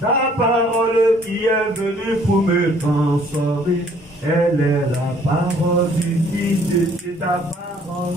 Ta parole qui est venue pour me transformer, elle est la parole du Fils de Dieu, ta parole,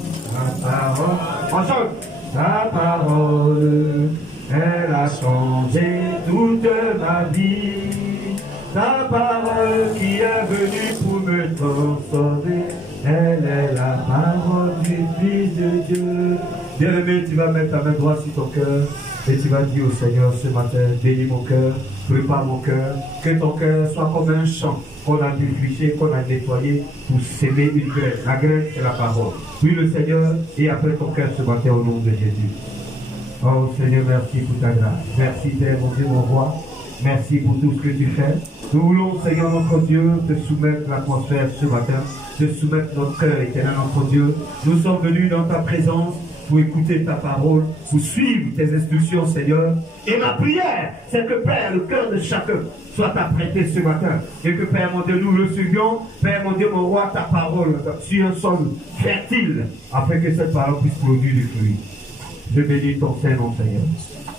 on chante. Ta parole, elle a changé toute ma vie. Ta parole qui est venue pour me transformer, elle est la parole du Fils de Dieu. Bien-aimé, tu vas mettre ta main droite sur ton cœur. Et tu vas dire au Seigneur ce matin, bénis mon cœur, prépare mon cœur, que ton cœur soit comme un champ qu'on a défriché, qu'on a nettoyé pour s'aimer une graine. La graine, c'est la parole. Puis le Seigneur, et après ton cœur ce matin au nom de Jésus. Oh Seigneur, merci pour ta grâce. Merci Père, mon Dieu, mon roi. Merci pour tout ce que tu fais. Nous voulons, Seigneur notre Dieu, te soumettre l'atmosphère ce matin, te soumettre notre cœur, éternel notre Dieu. Nous sommes venus dans ta présence pour écouter ta parole, pour suivre tes instructions, Seigneur. Et ma prière, c'est que, Père, le cœur de chacun soit apprêté ce matin. Et que, Père, mon Dieu, nous recevions, Père, mon Dieu, mon roi, ta parole sur un sol fertile, afin que cette parole puisse produire du fruit. Je bénis ton Saint-Nom, Seigneur.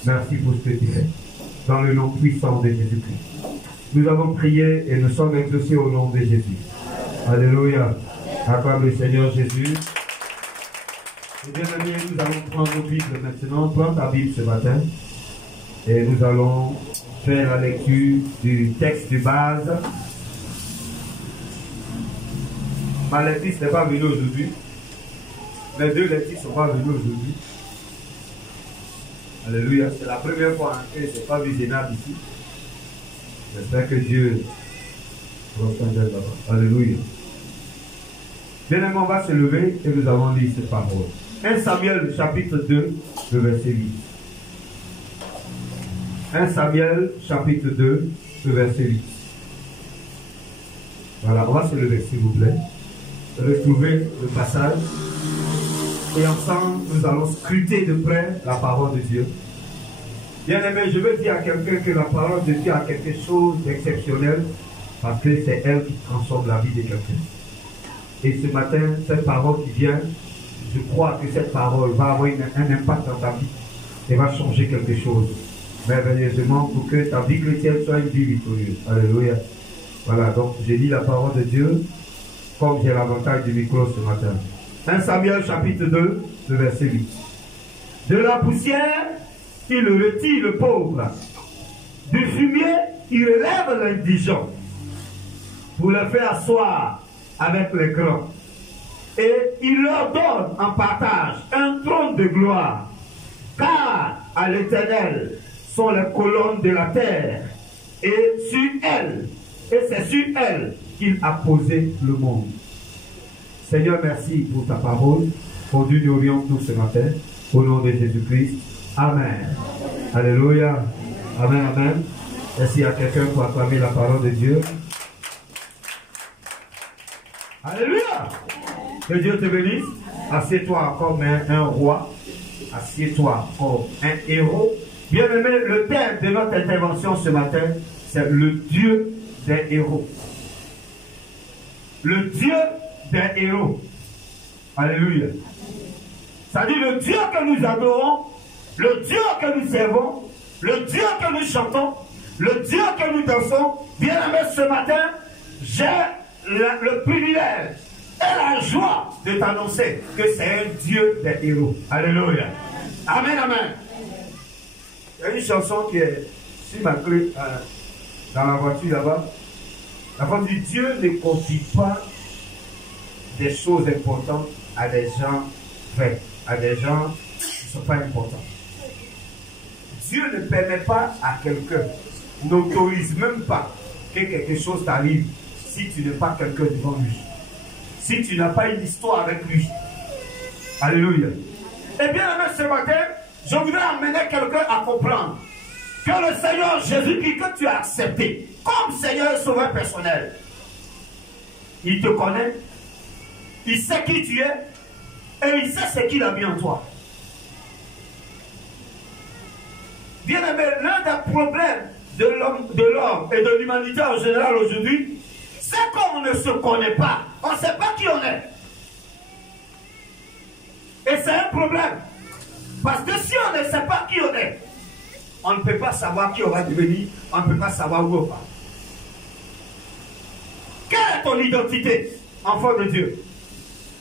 Merci pour ce que tu fais. Dans le nom puissant de Jésus-Christ. Nous avons prié et nous sommes exaucés au nom de Jésus. Alléluia. Acclame le Seigneur Jésus. Et bien amis, nous allons prendre nos Bibles maintenant. Prends ta Bible ce matin. Et nous allons faire la lecture du texte de base. Ma lectrice n'est pas venue aujourd'hui. Mes deux lectrices ne sont pas venues aujourd'hui. Alléluia. C'est la première fois que ce n'est pas visionnable ici. J'espère que Dieu va s'en là-bas. Alléluia. Bien aimé, on va se lever et nous allons lire cette parole. 1 Samuel chapitre 2, le verset 8. 1 Samuel chapitre 2, le verset 8. Voilà, on va se lever s'il vous plaît. Retrouver le passage. Et ensemble, nous allons scruter de près la parole de Dieu. Bien aimé, je veux dire à quelqu'un que la parole de Dieu a quelque chose d'exceptionnel parce que c'est elle qui transforme la vie de quelqu'un. Et ce matin, cette parole qui vient, je crois que cette parole va avoir un impact dans ta vie et va changer quelque chose merveilleusement pour que ta vie chrétienne soit une vie victorieuse. Alléluia. Voilà, donc j'ai dit la parole de Dieu comme j'ai l'avantage du micro ce matin. 1 Samuel chapitre 2, le verset 8. De la poussière, il retire le pauvre. Du fumier, il relève l'indigent pour le faire asseoir avec les grands. Et il leur donne en partage un trône de gloire. Car à l'Éternel sont les colonnes de la terre. Et c'est sur elle qu'il a posé le monde. Seigneur, merci pour ta parole. Conduis nous oriente-nous ce matin. Au nom de Jésus-Christ. Amen. Alléluia. Amen, amen. Merci à quelqu'un pour acclamer la parole de Dieu. Alléluia. Que Dieu te bénisse. Assieds-toi comme un roi. Assieds-toi comme un héros. Bien aimé, le thème de notre intervention ce matin, c'est le Dieu des héros. Le Dieu des héros. Alléluia. Ça dit le Dieu que nous adorons, le Dieu que nous servons, le Dieu que nous chantons, le Dieu que nous dansons. Bien aimé, ce matin, j'ai le privilège et la joie de t'annoncer que c'est un Dieu des héros. Alléluia. Amen, amen. Il y a une chanson qui est sur ma clé dans la voiture là-bas. La femme dit Dieu ne confie pas des choses importantes à des gens vrais, à des gens qui ne sont pas importants. Dieu ne permet pas à quelqu'un, n'autorise même pas que quelque chose t'arrive si tu n'es pas quelqu'un devant lui. Si tu n'as pas une histoire avec lui. Alléluia. Et bien, ce matin, je voudrais amener quelqu'un à comprendre que le Seigneur Jésus-Christ que tu as accepté comme Seigneur et Sauveur personnel, il te connaît, il sait qui tu es et il sait ce qu'il a mis en toi. Bien aimé, l'un des problèmes de l'homme et de l'humanité en général aujourd'hui, c'est qu'on ne se connaît pas. On ne sait pas qui on est. Et c'est un problème. Parce que si on ne sait pas qui on est, on ne peut pas savoir qui on va devenir, on ne peut pas savoir où on va. Quelle est ton identité, enfant de Dieu?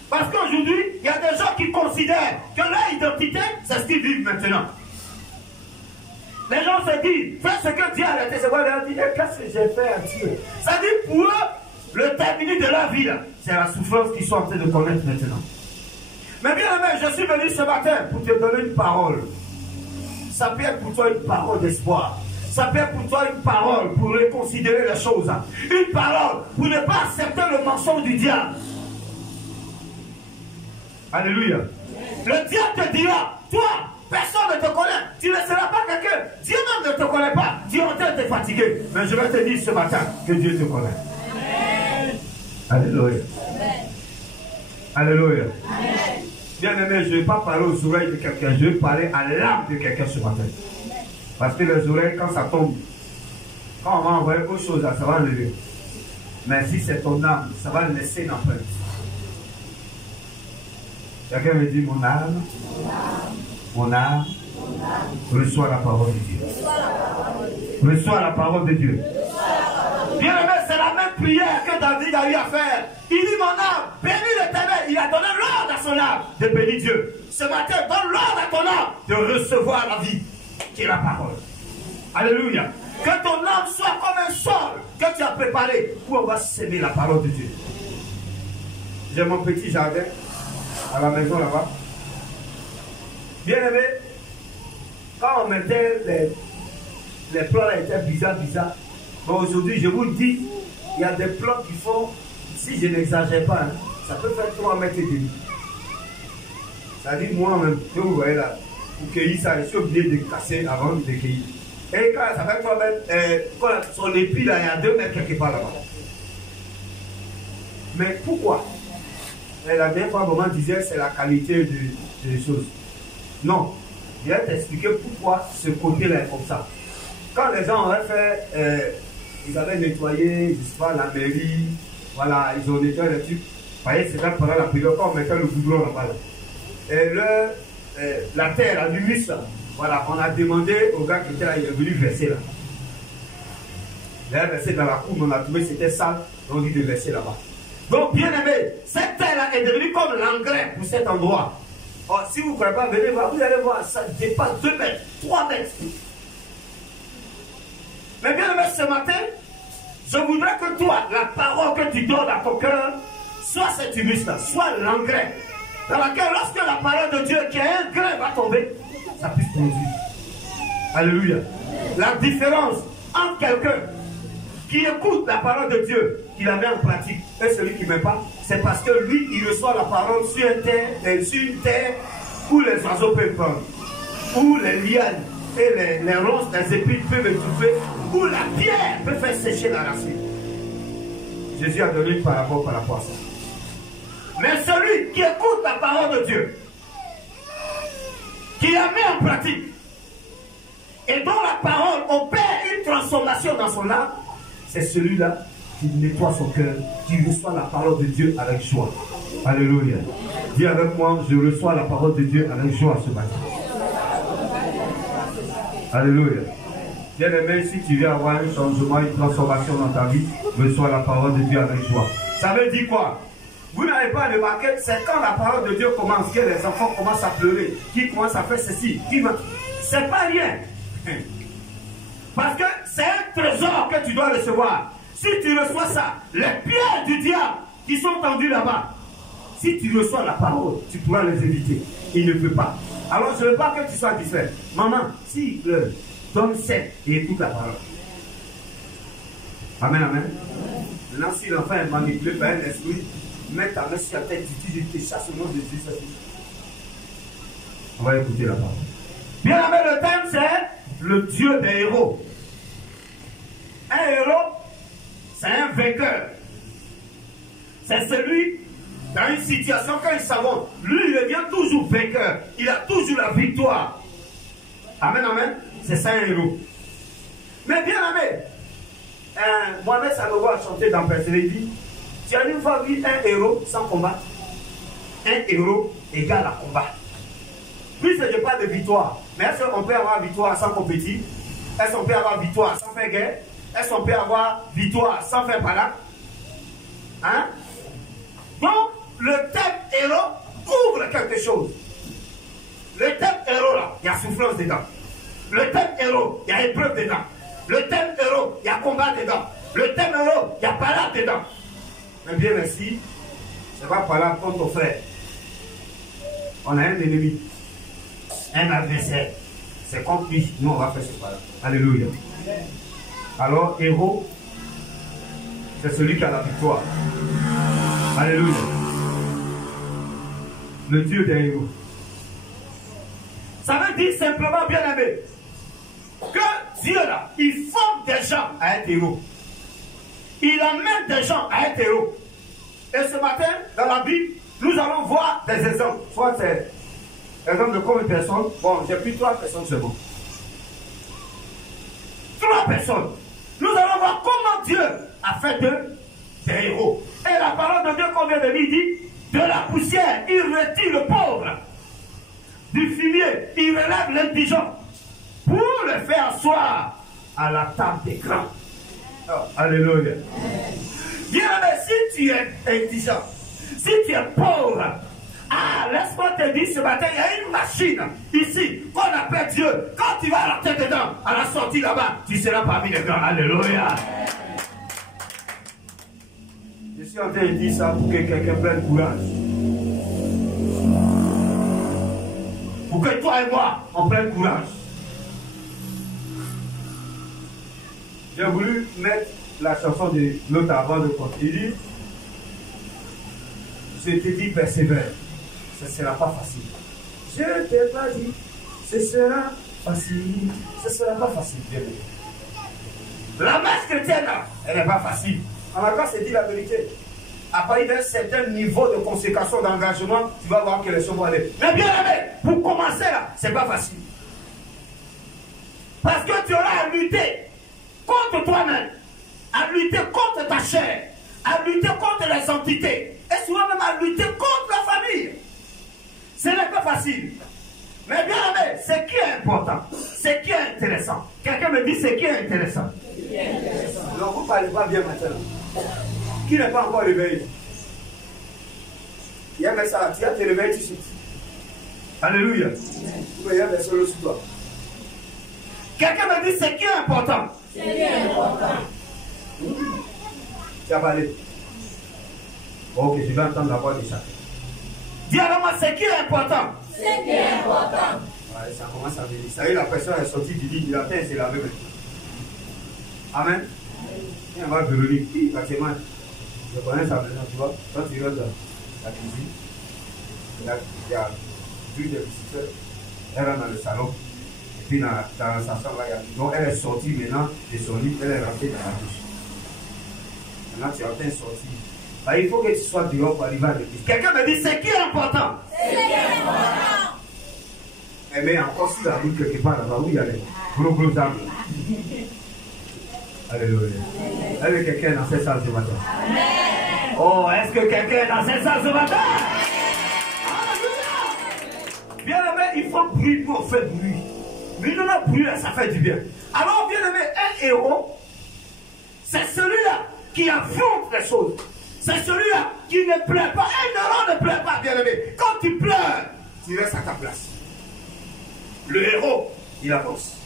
Parce qu'aujourd'hui, il y a des gens qui considèrent que leur identité, c'est ce qu'ils vivent maintenant. Les gens se disent, fais ce que Dieu a laissé. C'est quoi? Ils disent, qu'est-ce que j'ai fait à Dieu? Ça dit pour eux, le terminé de la vie, c'est la souffrance qu'ils sont en train de connaître maintenant. Mais bien aimé, je suis venu ce matin pour te donner une parole. Ça peut être pour toi une parole d'espoir. Ça peut être pour toi une parole pour reconsidérer les choses. Une parole pour ne pas accepter le mensonge du diable. Alléluia. Le diable te dira, toi, personne ne te connaît. Tu ne seras pas quelqu'un. Dieu même ne te connaît pas. Tu es en train de te fatiguer. Mais je vais te dire ce matin que Dieu te connaît. Amen. Alléluia. Amen. Alléluia. Amen. Bien aimé, je ne vais pas parler aux oreilles de quelqu'un. Je vais parler à l'âme de quelqu'un ce matin. Parce que les oreilles, quand ça tombe, quand on va envoyer autre chose, ça va enlever. Mais si c'est ton âme, ça va laisser une empreinte. Quelqu'un me dit, mon âme, reçoit la parole de Dieu. Reçoit la parole de Dieu. Bien aimé, c'est la même prière que David a eu à faire. Il dit, mon âme, bénis l'Éternel. Il a donné l'ordre à son âme de bénir Dieu. Ce matin, donne l'ordre à ton âme de recevoir la vie, qui est la parole. Alléluia. Que ton âme soit comme un sol que tu as préparé où on va s'aimer la parole de Dieu. J'ai mon petit jardin à la maison là-bas. Bien aimé, quand on mettait les plants là étaient bizarres. Bon, aujourd'hui, je vous le dis, il y a des plants qui font, si je n'exagère pas, ça peut faire 3 mètres et demi. Ça dit moi-même, que vous voyez là, pour cueillir ça, je suis obligé de casser avant de cueillir. Et quand ça fait 3 mètres, quand son épi là, il y a 2 mètres quelque part là-bas. Mais pourquoi? Et la dernière fois, maman disait c'est la qualité des choses. Non, je vais t'expliquer pourquoi ce côté-là est comme ça. Quand les gens avaient fait, ils avaient nettoyé, je sais pas, la mairie, voilà, ils ont nettoyé les trucs. Vous voyez, c'était pendant la période quand on mettait le goudron là-bas. Et la terre, l'humus, voilà, on a demandé au gars qui était là, il est venu verser là. Il a versé dans la cour, on a trouvé que c'était sale, on dit de verser là-bas. Donc, bien aimé, cette terre-là est devenue comme l'engrais pour cet endroit. Oh, si vous ne croyez pas, venez voir, vous allez voir, ça dépasse 2 mètres, 3 mètres. Mais bien aimé, ce matin, je voudrais que toi, la parole que tu donnes à ton cœur, soit cet humus-là, soit l'engrais, dans laquelle lorsque la parole de Dieu, qui est un grain, va tomber, ça puisse produire. Alléluia. La différence entre quelqu'un qui écoute la parole de Dieu, qui la met en pratique, et celui qui ne met pas, c'est parce que lui, il reçoit la parole sur une terre où les oiseaux peuvent prendre, où les lianes et les ronces, les épines peuvent étouffer, où la pierre peut faire sécher la racine. Jésus a donné une parabole par rapport à ça. Mais celui qui écoute la parole de Dieu, qui la met en pratique, et dont la parole opère une transformation dans son âme, c'est celui-là qui nettoie son cœur, qui reçoit la parole de Dieu avec joie. Alléluia. Dis avec moi, je reçois la parole de Dieu avec joie ce matin. Alléluia. Bien aimé, si tu viens avoir un changement, une transformation dans ta vie, reçois la parole de Dieu avec joie. Ça veut dire quoi? Vous n'avez pas remarqué, c'est quand la parole de Dieu commence, que les enfants commencent à pleurer, qui commencent à faire ceci, c'est pas rien. Parce que c'est un trésor que tu dois recevoir. Si tu reçois ça, les pierres du diable qui sont tendues là-bas, si tu reçois la parole, tu pourras les éviter. Il ne peut pas. Alors je ne veux pas que tu sois distrait. Maman, s'il pleure, donne 7 et écoute la parole. Amen, amen. Maintenant, si l'enfant est manipulé par un esprit, mets ta main sur la tête, tu te chasses au nom de Jésus. On va écouter la parole. Bien aimé, le thème c'est le Dieu des héros. Un héros, c'est un vainqueur. C'est celui, dans une situation, quand il s'avance, lui, il devient toujours vainqueur. Il a toujours la victoire. Amen, amen. C'est ça un héros. Mais bien aimé, Mohamed Sanogo a chanté dans Percé, il dit, tu as une fois vu un héros sans combat? Un héros égale à combat. Puis je parle de victoire. Mais est-ce qu'on peut avoir victoire sans compétir? Est-ce qu'on peut avoir victoire sans faire guerre? Est-ce qu'on peut avoir victoire sans faire palabre? Hein? Donc, le thème héros ouvre quelque chose. Le thème héros là, il y a souffrance dedans. Le thème héros, il y a épreuve dedans. Le thème héros, il y a combat dedans. Le thème héros, il y a palabre dedans. Mais bien merci, c'est pas palabre contre ton frère. On a un ennemi, un adversaire. C'est contre lui. Nous, on va faire ce palabre. Alléluia. Alors, héros, c'est celui qui a la victoire. Alléluia. Le Dieu des héros. Ça veut dire simplement, bien aimé, que Dieu là, il forme des gens à être héros. Il emmène des gens à être héros. Et ce matin, dans la Bible, nous allons voir des exemples. Soit c'est exemple de combien de personnes? Bon, j'ai pris 3 personnes seulement. 3 personnes. Nous allons voir comment Dieu a fait d'eux des héros. Et la parole de Dieu qu'on vient de lire dit, de la poussière, il retire le pauvre. Du fumier, il relève l'indigent. Pour le faire asseoir à la table des grands. Oh, alléluia. Bien aimé, si tu es indigent, si tu es pauvre, laisse-moi te dire ce matin, il y a une machine ici qu'on appelle Dieu. Quand tu vas à la tête dedans, à la sortie là-bas, tu seras parmi les grands. Alléluia. Je suis en train de dire ça pour que quelqu'un prenne courage. Pour que toi et moi, on prenne courage. J'ai voulu mettre la chanson de l'autre avant de continuer. Je t'ai dit persévère. Ce ne sera pas facile. Je ne t'ai pas dit ce sera facile. Ce ne sera pas facile. Bien. La messe chrétienne, elle n'est pas facile. En encore, c'est dit la vérité. À partir d'un certain niveau de consécration, d'engagement, tu vas voir que les choses vont aller. Mais bien aimé, pour commencer là, c'est pas facile. Parce que tu auras à lutter contre toi-même, à lutter contre ta chair, à lutter contre les entités, et souvent même à lutter contre la famille. Ce n'est pas facile. Mais bien aimé, ce qui est important, ce qui est intéressant. Quelqu'un me dit ce qui est intéressant. Non, vous ne parlez pas bien maintenant. Qui n'est pas encore réveillé? Il y a un message, tu as te réveillé tout de suite. Alléluia. Il y a des solos sur toi. Quelqu'un me dit ce qui est important. Ce qui est important. Tu as parlé. Ok, je vais entendre la voix de chacun. Dis alors moi ce qui est important. Ce qui est important. Ouais, ça commence à venir. Ça y est, la personne est sortie du lit du matin et c'est la même. Amen. Et on va Véronique. Pratiquement, je connais sa maison, tu vois. Quand tu rentres dans la cuisine, il y a vu des visiteurs. Elle rentre dans le salon. Et puis dans sa chambre, là, donc elle est sortie maintenant de son lit, elle est rentrée dans la douche. Maintenant, tu es en train de sortir. Bah, il faut que tu sois dehors pour arriver à l'église. Quelqu'un me dit, c'est qui est important? C'est qui est important. Eh bien, encore sur la route quelque part là-bas, où il y a les gros arbres. Alléluia. Est-ce que quelqu'un est dans cette salle ce matin? Amen. Oh, est-ce que quelqu'un est dans cette salle ce matin? Alléluia. Bien aimé, il faut bruit pour faire bruit. Mais non, le bruit, ça fait du bien. Alors, bien aimé, un héros, c'est celui-là qui affronte les choses. C'est celui-là qui ne pleure pas. Un héros ne pleure pas, bien aimé. Quand tu pleures, tu restes à ta place. Le héros, il avance.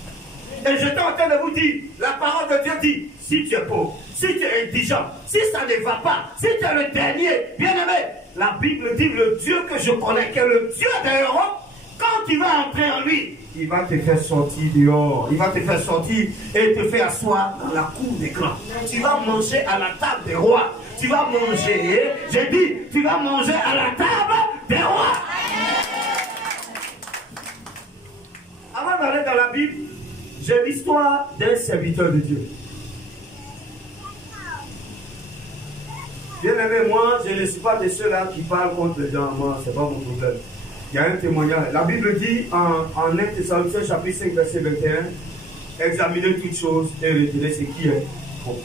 Et j'étais en train de vous dire, la parole de Dieu dit, si tu es pauvre, si tu es indigent, si ça ne va pas, si tu es le dernier, bien-aimé, la Bible dit, le Dieu que je connais, qui est le Dieu des héros, quand tu vas entrer en lui, il va te faire sortir dehors, il va te faire sortir et te faire asseoir dans la cour des grands. Tu vas manger à la table des rois. Tu vas manger, j'ai dit, tu vas manger à la table des rois. Avant d'aller dans la Bible, j'ai l'histoire d'un serviteur de Dieu. Bien aimé, moi, je ne suis pas de ceux-là qui parlent contre les gens. Moi, ce n'est pas mon problème. Il y a un témoignage. La Bible dit en 1 Thessaloniciens chapitre 5, verset 21, examinez toutes choses et retenez ce qui est bon.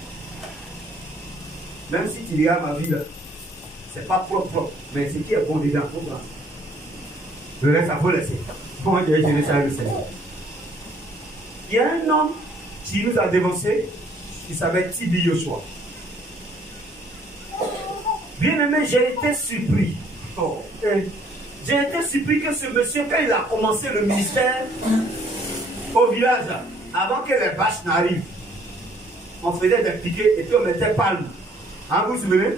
Même si tu regardes ma vie là, c'est pas propre, mais ce qui est bon dedans, faut prendre. Le reste, ça faut laisser. Comment je vais gérer ça avec le Seigneur? Il y a un homme qui nous a dévancé, qui s'appelle Tibi Yoshua. Bien aimé, j'ai été surpris. Oh. J'ai été surpris que ce monsieur, quand il a commencé le ministère au village, avant que les bâches n'arrivent, on faisait des piquets et puis on mettait palme. Hein, vous vous souvenez?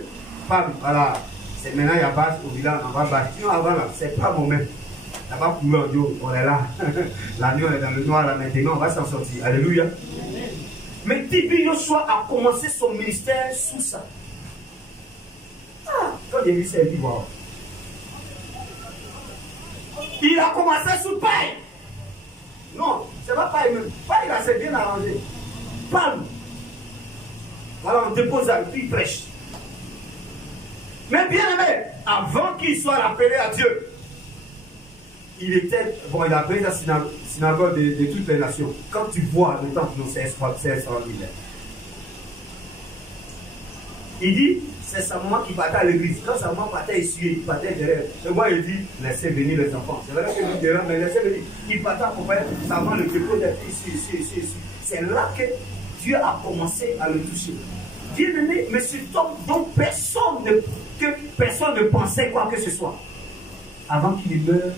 Palme, voilà. C'est maintenant il y a bâche au village, on va bâche. Sinon avant là, c'est pas mon même. Là-bas pour l'audio, on est là. La nuit on est dans le noir là maintenant, on va s'en sortir. Alléluia. Mais Tibi Yoshua a commencé son ministère sous ça. Ah, quand j'ai vu ça, il dit wow. Il a commencé sous paille. Non, c'est pas paille même. Paille là, c'est bien arrangé. Palme. Voilà, on dépose un puis il prêche. Mais bien aimé, avant qu'il soit rappelé à Dieu, il était, bon, il a appelé la synagogue de toutes les nations. Quand tu vois le temple, c'est extraordinaire. Il dit, c'est sa maman qui partait à l'église. Quand sa maman partait ici, il partait derrière. Et moi, il dit, laissez venir les enfants. C'est vrai que nous dirons, mais laissez venir. Il partait accompagner sa maman, le dépôt d'être ici. C'est là que Dieu a commencé à le toucher. Bien aimé, mais cet homme dont personne ne pensait quoi que ce soit. Avant qu'il meure,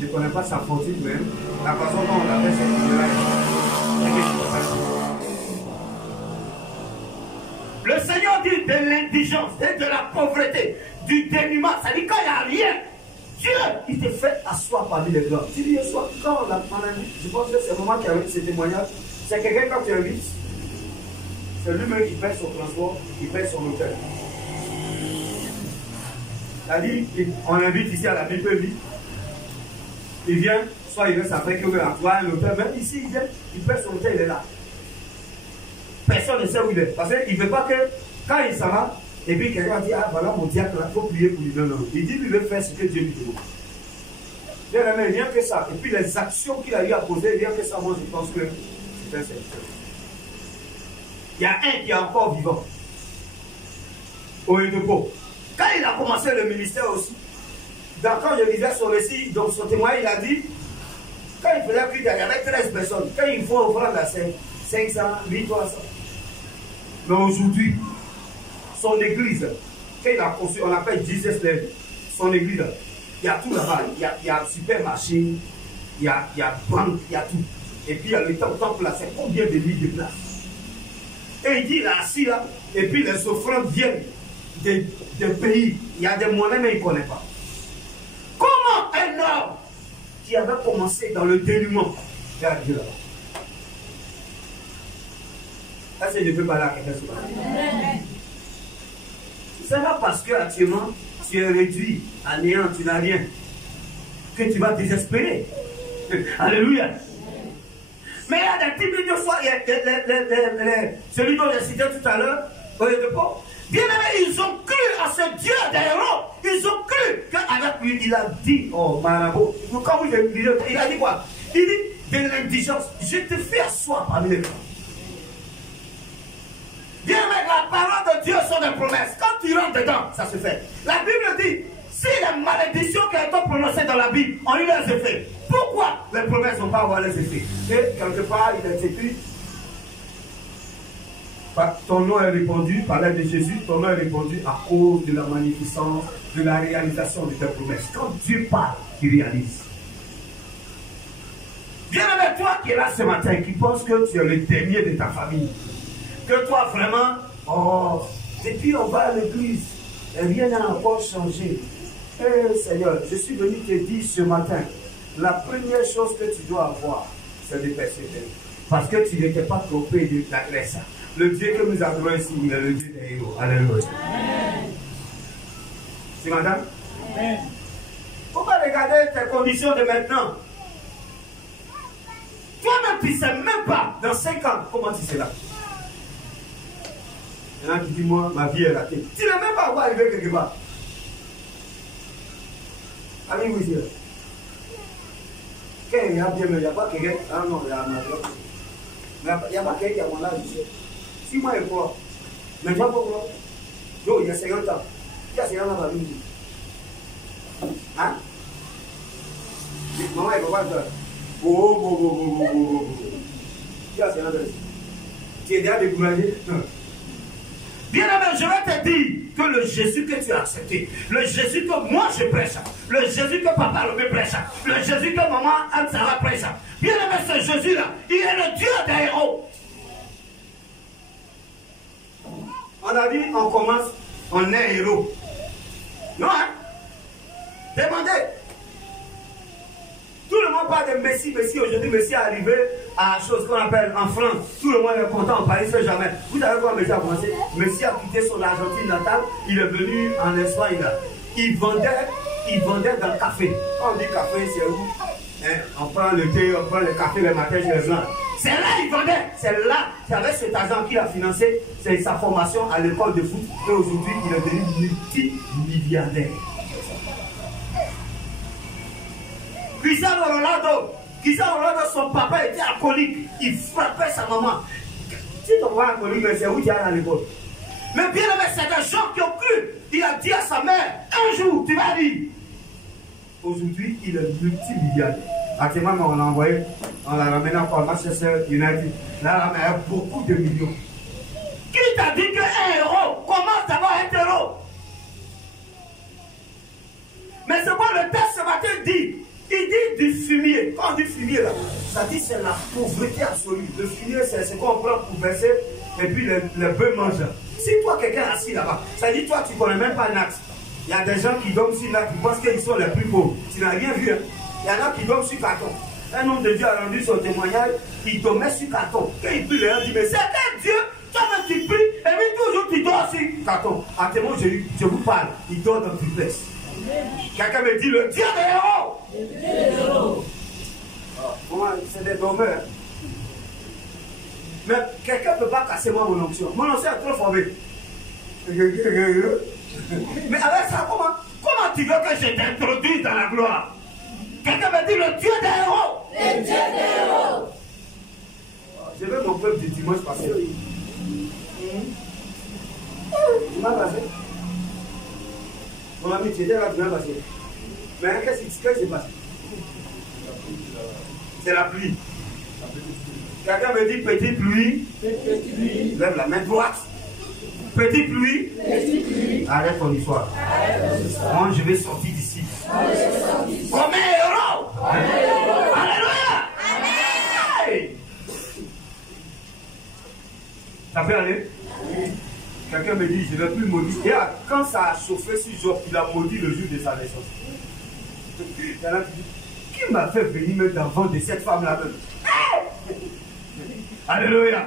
je ne connais pas sa fortune même, la façon dont on l'avait fait. Le Seigneur dit de l'indigence, de la pauvreté, du dénuement. Ça dit quand il n'y a rien, Dieu, il te fait asseoir parmi les grands. Tu dis, quand on a dit, je pense que c'est le moment qui a eu ce témoignage, c'est quelqu'un quand tu invites, c'est lui-même qui paye son transport, qui paye son hôtel. C'est-à-dire, on l'invite ici à la Bible, il vient, soit il reste après qu'il va avoir un hôtel, même ici, il vient, il paye son hôtel, il est là. Personne ne sait où il est. Parce qu'il ne veut pas que, quand il s'en va, et puis quelqu'un dit, ah voilà mon diacre, il faut prier pour lui. Non. Il dit, lui veut faire ce que Dieu lui demande. Bien aimé, rien que ça. Et puis les actions qu'il a eu à poser, rien que ça, moi je pense que c'est un serviteur. Il y a un qui est encore vivant. Au Edepo. Quand il a commencé le ministère aussi, quand je lisais son récit, donc son témoin, il a dit, quand il faisait plus, il y avait 13 personnes. Quand il faut offrande à 500, 1300. Mais aujourd'hui, son église, quand il a construit, on appelle Jesus Land, son église, il y a tout là-bas. Il y a un supermarché, il y a banque, il y a tout. Et puis il y a le temple là, c'est combien de lits de place. Et il dit, il est assis là, et puis les offrandes viennent des pays. Il y a des monnaies, mais il ne connaît pas. Comment un homme qui avait commencé dans le dénuement est arrivé là-bas? Est-ce que je peux parler à quelqu'un sur ça? C'est pas parce que actuellement tu es réduit à néant, tu n'as rien, que tu vas désespérer. Alléluia. Mais il y a des petits milieux, soit celui dont j'ai cité tout à l'heure, bien aimé, ils ont cru à ce Dieu des héros. Ils ont cru qu'avec lui, il a dit, oh marabout, quand vous il a dit quoi? Il dit, de l'indigence, je te fais asseoir parmi les gens. Bien aimé, la parole de Dieu sont des promesses. Quand tu rentres dedans, ça se fait. La Bible dit, si les malédictions qui ont été prononcées dans la Bible ont eu leurs effets, pourquoi les promesses n'ont pas avoir les effets? Et quelque part, il est écrit, ton nom est répandu, par l'aide de Jésus, ton nom est répandu à cause de la magnificence, de la réalisation de tes promesses. Quand Dieu parle, il réalise. Bien-aimé, toi qui es là ce matin, qui pense que tu es le dernier de ta famille, que toi vraiment, oh, depuis on va à l'église, et rien n'a encore changé. Eh Seigneur, je suis venu te dire ce matin, la première chose que tu dois avoir, c'est de persévérer. Parce que tu n'étais pas trompé de ta graisse. Le Dieu que nous adorons ici, il est le Dieu des héros. Alléluia. C'est madame? Amen. Il ne faut pas regarder tes conditions de maintenant. Toi-même, tu ne sais même pas, dans 5 ans, comment tu seras. Il y en a qui disent, moi, ma vie est ratée. Tu n'as même pas où arriver quelque part. Allez, vous dire. Quand il y a bien, mais il n'y a pas quelqu'un. Ah non, il y a un autre. Il n'y a pas quelqu'un qui a mon âge. Si moi, je crois. Mais je ne sais pas pourquoi. Donc, il y a 50 ans. Il y a 50 ans dans la vie. Hein? Maman, elle va pas faire. Oh. Il y a 50 ans. Tu es déjà découragé? Bien-aimé, je vais te dire que le Jésus que tu as accepté, le Jésus que moi je prêche, le Jésus que papa le prêche, le Jésus que maman Anne-Sara prêche, bien-aimé, ce Jésus-là, il est le Dieu des héros. On a dit, on commence, on est héros. Non, hein? Demandez. Tout le monde parle de Messie. Aujourd'hui, Messie est arrivé à la chose qu'on appelle en France. Tout le monde est content, on Paris, c'est jamais. Vous savez quoi Messie a commencé? Messie a quitté son Argentine natale, il est venu en Espagne. Il vendait dans le café. Quand on dit café, c'est où? Hein? On prend le thé, on prend le café le matin chez les Blancs. C'est là il vendait. C'est là. C'est avec cet argent qu'il a financé sa formation à l'école de foot. Et aujourd'hui, il est devenu multimilliardaire. Cristiano Ronaldo, son papa était alcoolique. Il frappait sa maman. Si ton papa est alcoolique, c'est où tu as à l'école. Mais bien aimé, c'est des gens qui ont cru. Il a dit à sa mère, un jour, tu vas dire. Aujourd'hui, il est multimilliardaire. Actuellement, on l'a envoyé, on l'a ramené encore à Manchester United. Là, il y a beaucoup de millions. Qui t'a dit qu'un héros commence d'abord à être héros? Mais c'est quoi le texte ce matin dit? Il dit du fumier. Quand on dit fumier, là, ça dit c'est la pauvreté absolue. Le fumier, c'est ce qu'on prend pour verser et puis les bœufs mangent. Si toi, quelqu'un est assis là-bas, ça dit toi, tu ne connais même pas Nax. Il y a des gens qui dorment sur Nax, qui pensent qu'ils sont les plus pauvres. Tu n'as rien vu. Hein? Il y en a qui dorment sur carton. Un homme de Dieu a rendu son témoignage, il dormait sur carton. Quand il prie, il dit, mais c'est quel Dieu? Toi-même tu pries, et puis toujours tu dors sur carton. À témoin, je vous parle, il dort dans triplex. Quelqu'un me dit le Dieu des héros. C'est des dormeurs. Mais quelqu'un ne peut pas casser moi mon onction. Mon onction est trop formé. Mais avec ça, comment tu veux que je t'introduise dans la gloire? Quelqu'un me dit le Dieu des héros. Le Dieu des héros. Je veux mon peuple du dimanche passé. Tu m'as passé. Mon ami, tu étais là, tu m'as passé. Mais qu'est-ce qui s'est passé? C'est la pluie. Quelqu'un me dit petite pluie. Lève la main droite. Petite pluie. Arrête ton histoire. Moi, je vais sortir d'ici. Comme un héros. Alléluia. Amen. Ça peut aller? Quelqu'un me dit, je ne vais plus maudire. Et quand ça a chauffé sur Job, il a maudit le jour de sa naissance. Il y en a qui disent, qui m'a fait venir me dans le ventre de cette femme-là même? Alléluia.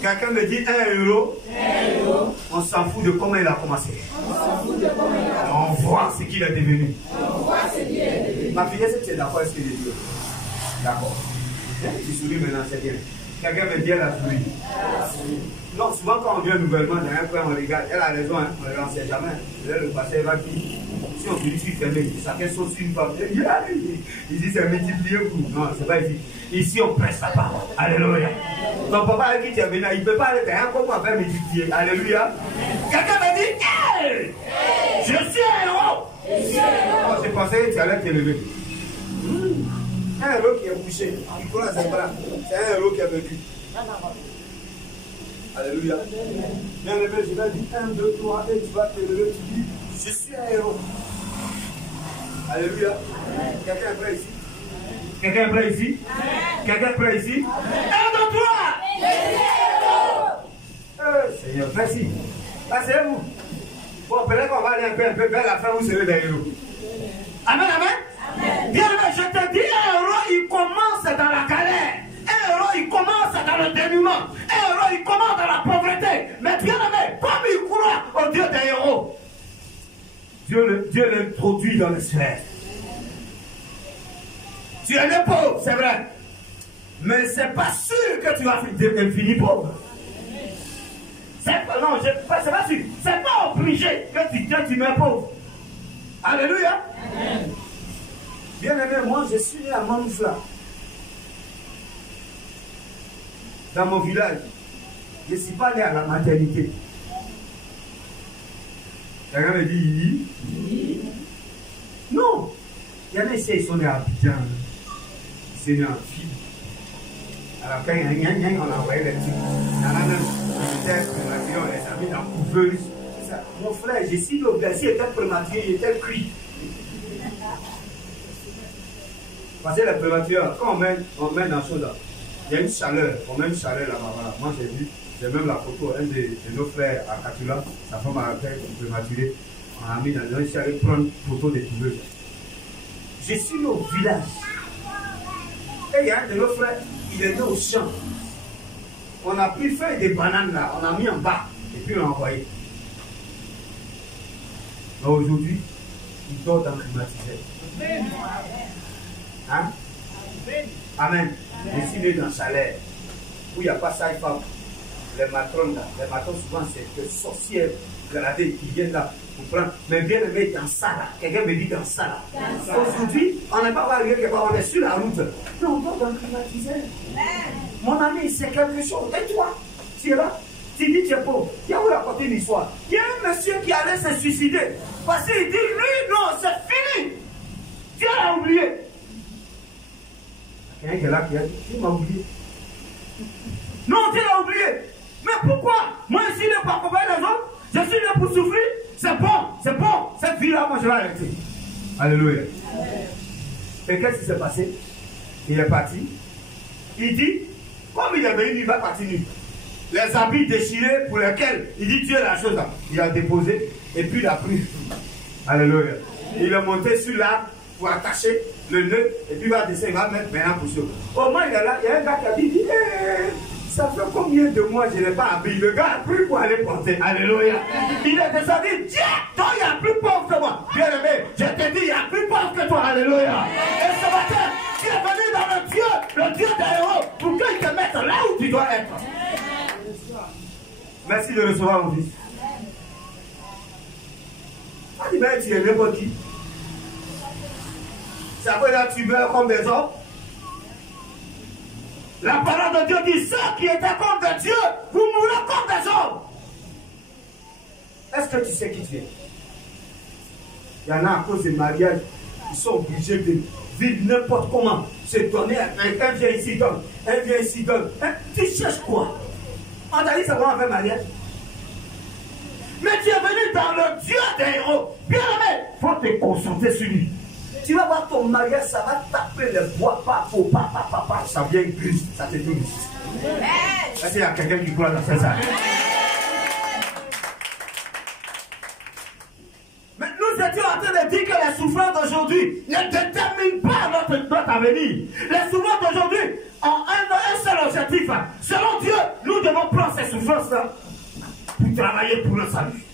Quelqu'un me dit, un héros, on s'en fout de comment il a commencé. On voit ce qu'il est devenu. Ma fille, est-ce que tu es d'accord avec ce que je dis? D'accord. Tu souris maintenant, c'est bien. Quelqu'un me dit, elle a souri. Non, souvent quand on vient nouvellement, dans un coin, on regarde. Elle a raison, hein, on ne sait jamais. Là, le pasteur va dire, si on dit, je suis fermé, chacun saute sur une femme. Il dit, c'est multiplié pour. Non, c'est pas ici. Ici, on presse la parole. Alléluia. Ton papa avec qui tu es venu, il ne peut pas aller derrière comment faire multiplier. Alléluia. Quelqu'un me dit, hey, je suis un héros. Je pensais que tu allais te lever. Un héros qui est bouché, il prend ses bras. C'est un héros qui est vécu. Alléluia. Bien levé, je vais dire 1, 2, 3, et tu vas te lever, tu dis, je suis un héros. Alléluia. Quelqu'un est prêt ici? Quelqu'un est prêt ici? Quelqu'un prêt ici? Aide-toi! Seigneur, merci. Asseyez-vous. Bon, peut-être qu'on va aller un peu vers la fin, vous serez des héros. Amen, amen. Bien, mais je te dis, un héros, il commence dans la galère. Un héros, il commence dans le dénuement. Un héros, il commence dans la pauvreté. Mais bien aimé, comme il croit au Dieu des héros, Dieu l'introduit dans les sphères. Tu es né pauvre, c'est vrai. Mais c'est pas sûr que tu vas finir pauvre. Non, c'est pas sûr. C'est pas obligé que tu mets pauvre. Alléluia. Amen. Bien aimé, moi je suis né à Mansoula. Dans mon village. Je ne suis pas né à la maternité. Quelqu'un me dit oui. Non. Il y en a ici, ils sont nés à Abidjan. Ils sont nés en fille. Alors quand on a envoyé les trucs, il y en a même qui étaient prématurés, on les a mis dans couveuse. Mon frère, je suis le blessé, il était prématuré, il était cuit. Parce que les prématurés, quand on met dans chose là, il y a une chaleur, on met une chaleur là-bas. Voilà. Moi j'ai vu, j'ai même la photo, un de nos frères à Katula, sa femme a fait une prématurée, on a mis dans une chaleur, prendre une photo des couveuses. Je suis au village. Et il y a un de nos frères, il est né au champ. On a pris feuilles de bananes là, on a mis en bas, et puis on a envoyé. Mais aujourd'hui, il dort dans le climatiseur. Hein? Amen. Je suis né dans le salaire, où il n'y a pas ça, les matrones là. Les matrones souvent c'est des sorcières gradées qui viennent là pour prendre. Mais bien aimé dans ça là. Quelqu'un me dit dans ça là. Aujourd'hui, on n'est pas arrivé quelque part, on est sur la route. Mais on dort dans le climatiseur. Mon ami, c'est quelque chose. Et toi, tu es là, tu dis tu es pauvre. Il y a où raconter une histoire. Il y a un monsieur qui allait se suicider. Parce qu'il dit, lui, non, c'est fini. Dieu l'a oublié. Quelqu'un qui est là qui a dit, Dieu m'a oublié. Non, Dieu l'a oublié. Mais pourquoi? Moi, je suis là pour accompagner les autres. Je suis là pour souffrir. C'est bon. Cette vie-là, moi, je vais arrêter. Alléluia. Et qu'est-ce qui s'est passé? Il est parti. Il dit, comme il est venu, il va partir nu. Les habits déchirés pour lesquels il dit Dieu la chose là. Il a déposé et puis il a pris. Alléluia. Il est monté sur l'arbre pour attacher le nœud et puis il va descendre, il va mettre maintenant pour sûr. Au moins il est là, il y a un gars qui a dit ça fait combien de mois je n'ai pas habillé. Le gars a pris pour aller porter. Alléluia. Il est descendu. Dieu, toi il y a plus pauvre que moi. Bien aimé, je te dis, il y a plus pauvre que toi. Alléluia. Et ce matin, tu es venu dans le Dieu des héros, pour qu'il te mette là où tu dois être. Merci de recevoir mon fils. On dit, mais tu es n'importe qui. C'est après là tu meurs comme des hommes. La parole de Dieu dit, ceux qui étaient comme des dieux, vous mourrez comme des hommes. Est-ce que tu sais qui tu es? Il y en a à cause des mariages, ils sont obligés de vivre n'importe comment. Se donner un vient ici, donne. Un vient ici, donne. Tu cherches quoi? On t'a dit c'est comment on fait mariage. Mais tu es venu dans le Dieu des héros. Bien aimé, il faut te concentrer sur lui. Tu vas voir ton mariage, ça va taper les bois, papa, ça vient grise, ça te touche. Est-ce qu'il y a quelqu'un qui croit dans ça? Mais nous étions en train de dire que les souffrances d'aujourd'hui ne déterminent pas notre avenir. Les souffrances d'aujourd'hui ont un seul objectif. Selon Dieu, nous devons prendre ces souffrances-là pour travailler pour le salut.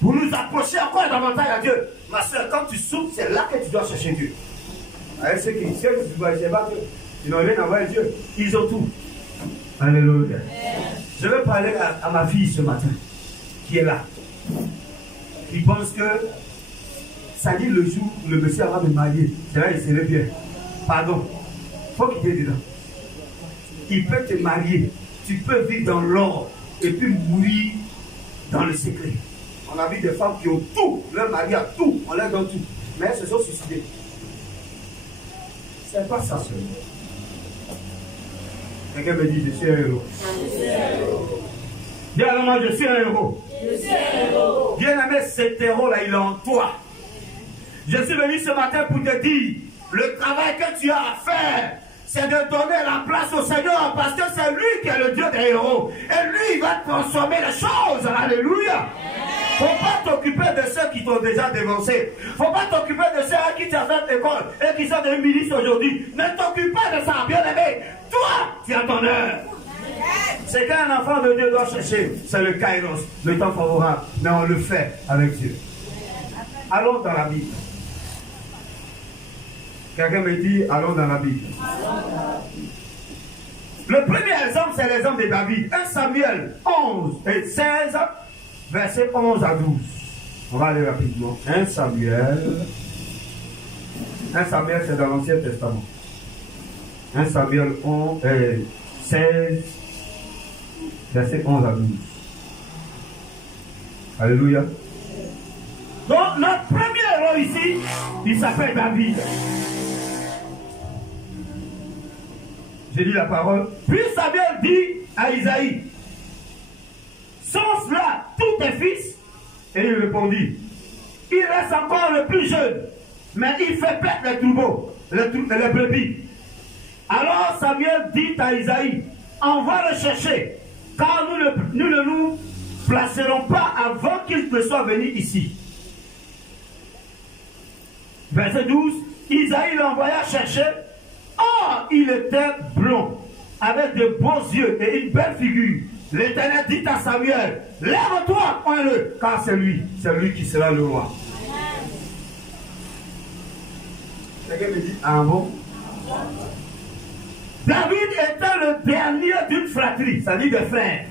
Pour nous approcher encore davantage à Dieu. Ma soeur, quand tu souffres, c'est là que tu dois chercher Dieu. Avec ceux qui ne sais pas Dieu, ils n'ont rien à voir avec Dieu. Ils ont tout. Alléluia. Je vais parler à ma fille ce matin, qui est là. Qui pense que ça dit le jour où le monsieur va me marier. C'est là il serait bien. Pardon. Il faut qu'il t'ait dedans. Il peut te marier. Tu peux vivre dans l'or et puis mourir dans le secret. On a vu des femmes qui ont tout, leur mari a tout, on leur donne tout. Mais elles se sont suicidées. C'est pas ça seulement. Quelqu'un me dit, je suis un héros. Dis alors moi, je suis un héros. Bien aimé, cet héros-là, il est en toi. Je suis venu ce matin pour te dire, le travail que tu as à faire, c'est de donner la place au Seigneur parce que c'est lui qui est le Dieu des héros. Et lui, il va transformer les choses. Alléluia. Faut pas t'occuper de ceux qui t'ont déjà dévancé. Faut pas t'occuper de ceux à qui tu as fait l'école et qui sont des ministres aujourd'hui. Ne t'occupe pas de ça, bien aimé. Toi, tu as ton heure. C'est qu'un enfant de Dieu doit chercher. C'est le kairos, le temps favorable. Mais on le fait avec Dieu. Allons dans la Bible. Quelqu'un me dit, allons dans la Bible. Le premier exemple, c'est l'exemple de David. 1 Samuel 11 et 16, versets 11 à 12. On va aller rapidement. 1 Samuel, c'est dans l'Ancien Testament. 1 Samuel 11 et 16, versets 11 à 12. Alléluia. Donc, notre premier héros ici, il s'appelle David. J'ai dit la parole. Puis Samuel dit à Isaïe, sont cela tous tes fils? Et il répondit, il reste encore le plus jeune, mais il fait perdre les troupeaux, les brebis. Alors Samuel dit à Isaïe, on va le chercher, car nous ne nous placerons pas avant qu'il ne soit venu ici. Verset 12, Isaïe l'envoya chercher. Or, il était blond, avec de beaux yeux et une belle figure. L'Éternel dit à Samuel, lève-toi, prends-le, car c'est lui qui sera le roi. Quelqu'un me dit, ah bon? David était le dernier d'une fratrie, ça dit des frères.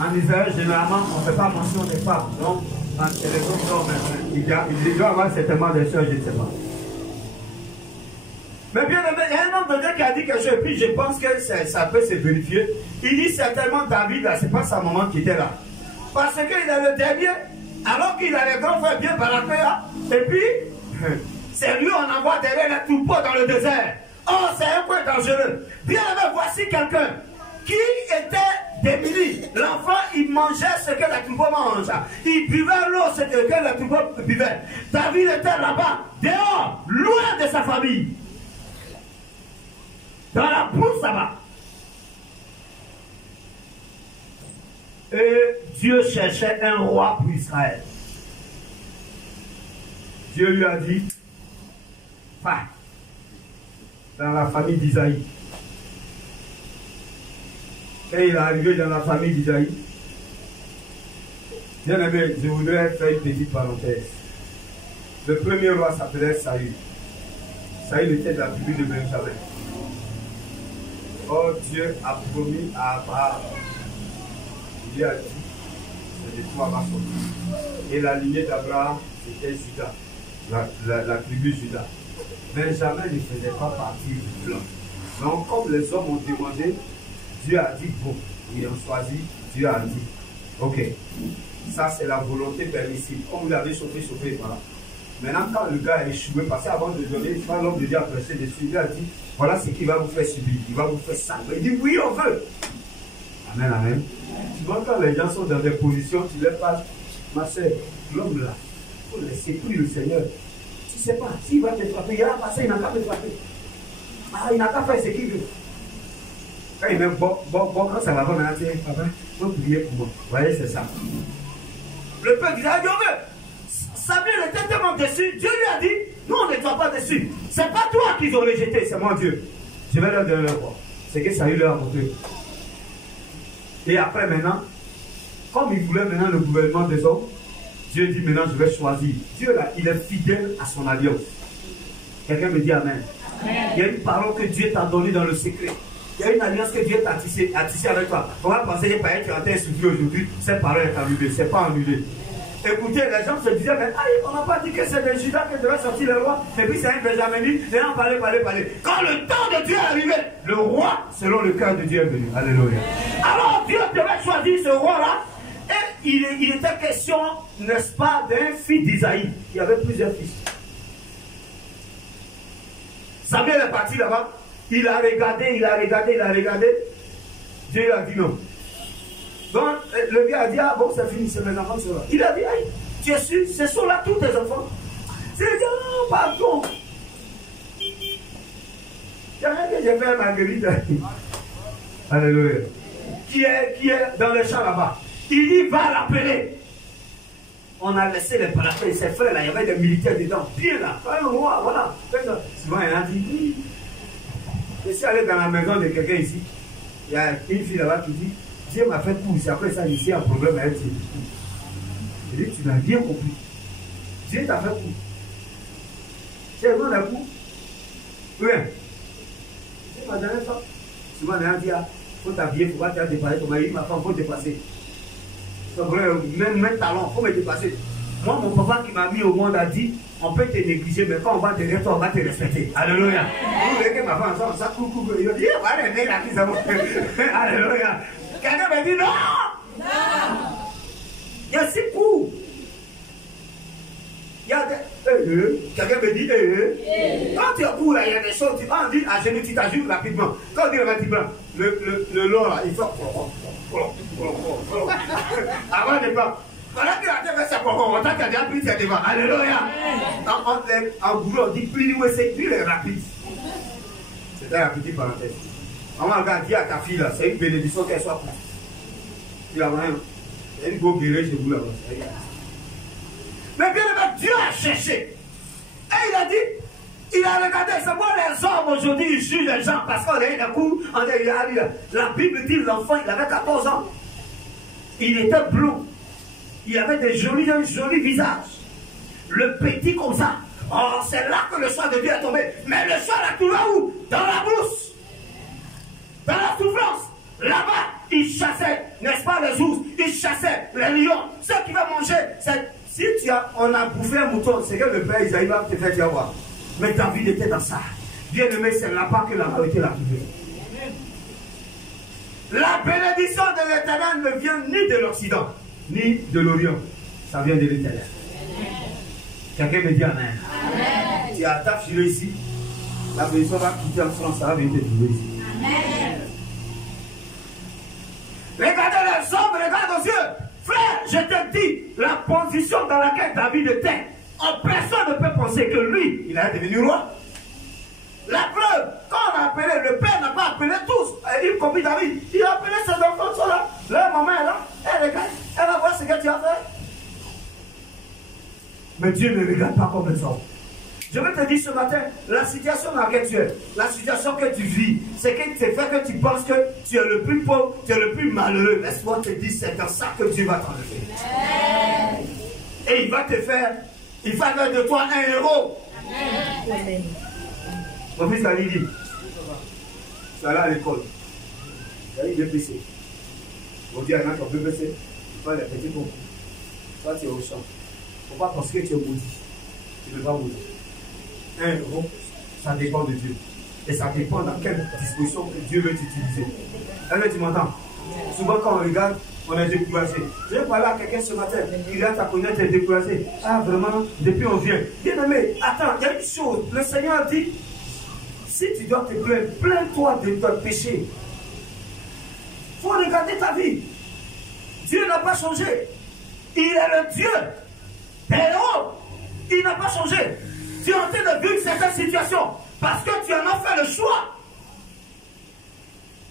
En Israël, généralement, on ne fait pas mention des femmes, non? C'est les hommes, il doit avoir certainement des soeurs, je ne sais pas. Mais bien aimé, il y a un homme de Dieu qui a dit quelque chose, et puis je pense que ça peut se vérifier. Il dit certainement David, là, c'est pas sa maman qui était là. Parce qu'il est le dernier, alors qu'il a les grands frères bien baraqués là, et puis, c'est lui on envoie derrière les troupeaux dans le désert. Oh, c'est un peu dangereux. Bien aimé, voici quelqu'un qui était démuni. L'enfant, il mangeait ce que les troupeaux mangent. Il buvait l'eau, ce que les troupeaux buvaient. David était là-bas, dehors, loin de sa famille. Dans la brousse là-bas. Et Dieu cherchait un roi pour Israël. Dieu lui a dit, va dans la famille d'Isaïe. Et il est arrivé dans la famille d'Isaïe. Bien aimé, je voudrais faire une petite parenthèse. Le premier roi s'appelait Saül. Saül était de la tribu de Benjamin. Oh, Dieu a promis à Abraham. Il a dit, c'est de toi ma sortie. Et la lignée d'Abraham, c'était Juda, la tribu Juda. Benjamin ne faisait pas partie du plan. Donc, comme les hommes ont demandé, Dieu a dit bon. Ils ont choisi, Dieu a dit, ok. Ça, c'est la volonté permissible. Comme vous l'avez chauffé, voilà. Maintenant, quand le gars a échoué, parce qu'avant de donner, quand l'homme de Dieu a pressé dessus, il a dit, voilà ce qu'il va vous faire subir. Il va vous faire ça. Il dit, oui, on veut. Amen, amen. Tu vois, quand les gens sont dans des positions, tu leur parles, ma soeur, l'homme là, il faut laisser plus le Seigneur. Tu ne sais pas, s'il va te frapper, il va passer, il n'a qu'à te frapper. Ah, il n'a qu'à faire ce qu'il veut. Quand il met bon, quand ça va pas maintenant, tu dis, papa, il faut prier pour moi. Vous voyez, c'est ça. Le peuple disait, Dieu veut. Samuel était tellement déçu, Dieu lui a dit, nous on ne soit pas déçus. C'est pas toi qu'ils ont rejeté, c'est moi Dieu. Je vais leur donner leur roi. C'est que Saül leur a montré. Et après maintenant, comme il voulait maintenant le gouvernement des hommes, Dieu dit maintenant je vais choisir. Dieu là, il est fidèle à son alliance. Quelqu'un me dit amen. Amen. Il y a une parole que Dieu t'a donnée dans le secret. Il y a une alliance que Dieu t'a tissée avec toi. On va penser que par exemple tu as été soufflé aujourd'hui, cette parole est annulée, c'est pas annulé. Écoutez, les gens se disaient, mais on n'a pas dit que c'est de Judas que devait sortir le roi, et puis c'est un Benjaminite, et on parlait. Quand le temps de Dieu est arrivé, le roi, selon le cœur de Dieu, est venu. Alléluia. Alors Dieu devait choisir ce roi-là, et il était question, n'est-ce pas, d'un fils d'Isaïe. Il y avait plusieurs fils. Samuel est parti là-bas, il a regardé. Dieu a dit non. Donc, le gars a dit, ah bon, c'est fini, c'est mes enfants sont là. Il a dit, aïe, tu es sûr, ce sont là tous tes enfants. C'est dit, oh, pardon. j'ai fait Marguerite. Alléluia. Qui est dans le champ là-bas. Il dit, va l'appeler. On a laissé les parapluies, ses frères là, il y avait des militaires dedans, bien là. Voilà. Souvent, il a dit, oui. Je suis allé dans la maison de quelqu'un ici. Il y a une fille là-bas qui dit, Dieu m'a fait pour ici. Après ça, ici, un problème avec Dieu. Je dis, tu n'as rien compris. Dieu t'a fait pour. C'est vraiment un coup. Oui. C'est ma dernière fois. Souvent, on a dit, il faut t'habiller, il faut pas te dépasser. Ton mari, ma femme, il faut te dépasser. Même talon, il faut me dépasser. Moi, mon papa qui m'a mis au monde a dit, on peut te négliger, mais quand on va derrière toi, on va te respecter. Alléluia. Vous voyez que ma femme, ça coucou. Il va dire, voilà, les nègres qui sont. Alléluia. Quelqu'un m'a dit, non. Il y a 6 coups. Il y a des. Quelqu'un me dit, quand tu es au cours, il y a des choses, on dit, à genoux, tu t'ajoutes rapidement. Quand on dit rapidement, le long là, il faut. Avant de pas. Voilà que la tête fait ça pour on t'a déjà pris ses devants. Alléluia. En boulot, on dit plus c'est plus rapide. C'était la petite parenthèse. Maman, regarde, dis à ta fille là, c'est une bénédiction qu'elle soit plus. Tu as rien. Il y a une go guérir chez vous là-bas. Mais bien aimé, Dieu a cherché. Et il a dit, il a regardé, c'est moi les hommes aujourd'hui, ils jugent les gens parce qu'on a eu un coup, la Bible dit l'enfant, il avait 14 ans. Il était blond. Il avait des jolis visages. Le petit comme ça. Oh, c'est là que le soin de Dieu est tombé. Mais le soin a trouvé où? Dans la brousse. Dans la souffrance. Là-bas, il chassait, n'est-ce pas, les ours. Il chassait les lions. Ceux qui veulent manger, c'est... Si on a bouffé un mouton, c'est que le père Isaïe va te faire dire voir. Mais David était dans ça. Bien aimé, c'est là-bas que la réalité l'a trouvé. La bénédiction de l'Éternel ne vient ni de l'Occident, ni de l'Orient. Ça vient de l'Éternel. Quelqu'un me dit Amen. Amen. Tu as ta fille ici. La bénédiction va quitter en France, ça va venir te trouver ici. Amen. Regardez les hommes, regarde aux yeux. Frère, je te dis, la position dans laquelle David était, personne ne peut penser que lui, il est devenu roi. La preuve, quand on a appelé, le père n'a pas appelé tous, y compris David, il a appelé ses enfants, sont là. Leur maman est là, elle regarde, elle va voir ce que tu as fait. Mais Dieu ne regarde pas comme les hommes. Je vais te dire ce matin, la situation dans laquelle tu es, la situation que tu vis, c'est que c'est fait que tu penses que tu es le plus pauvre, tu es le plus malheureux. Laisse-moi te dire, c'est dans ça que Dieu va t'enlever. Et il va te faire, il va faire de toi un héros. Amen. Mon fils Ali dit, tu es allé à l'école, tu as eu BPC. On dit à ton BPC, tu vas les petits concours. Toi tu es au champ. Il ne faut pas penser que tu es maudit. Tu ne vas pas maudire. Un héros, ça dépend de Dieu. Et ça dépend dans quelle disposition que Dieu veut t'utiliser. Est-ce que tu m'entends? Souvent quand on regarde, on est découragé. Je vais parler à quelqu'un ce matin, il a ta connaître, tu es découragé. Ah vraiment, depuis on vient. Bien aimé, attends, il y a une chose. Le Seigneur dit, si tu dois te plaindre, plains-toi de ton péché. Il faut regarder ta vie. Dieu n'a pas changé. Il est le Dieu des héros. Il n'a pas changé. Tu es en train de vivre certaines situations parce que tu en as fait le choix.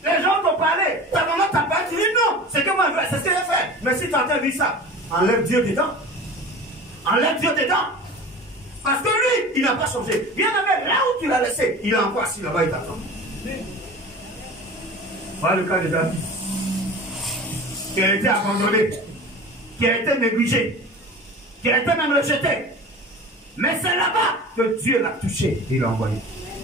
Les gens t'ont parlé, ta maman t'a parlé, tu dis non, c'est que moi je veux, c'est ce que j'ai fait. Mais si tu es en train de vivre ça, enlève Dieu dedans. Enlève Dieu dedans. Parce que lui, il n'a pas changé. Bien aimé, là où tu l'as laissé, il est encore assis là-bas, il t'attend. Voilà le cas de David, qui a été abandonné, qui a été négligé, qui a été même rejeté. Mais c'est là-bas que Dieu l'a touché et l'a envoyé.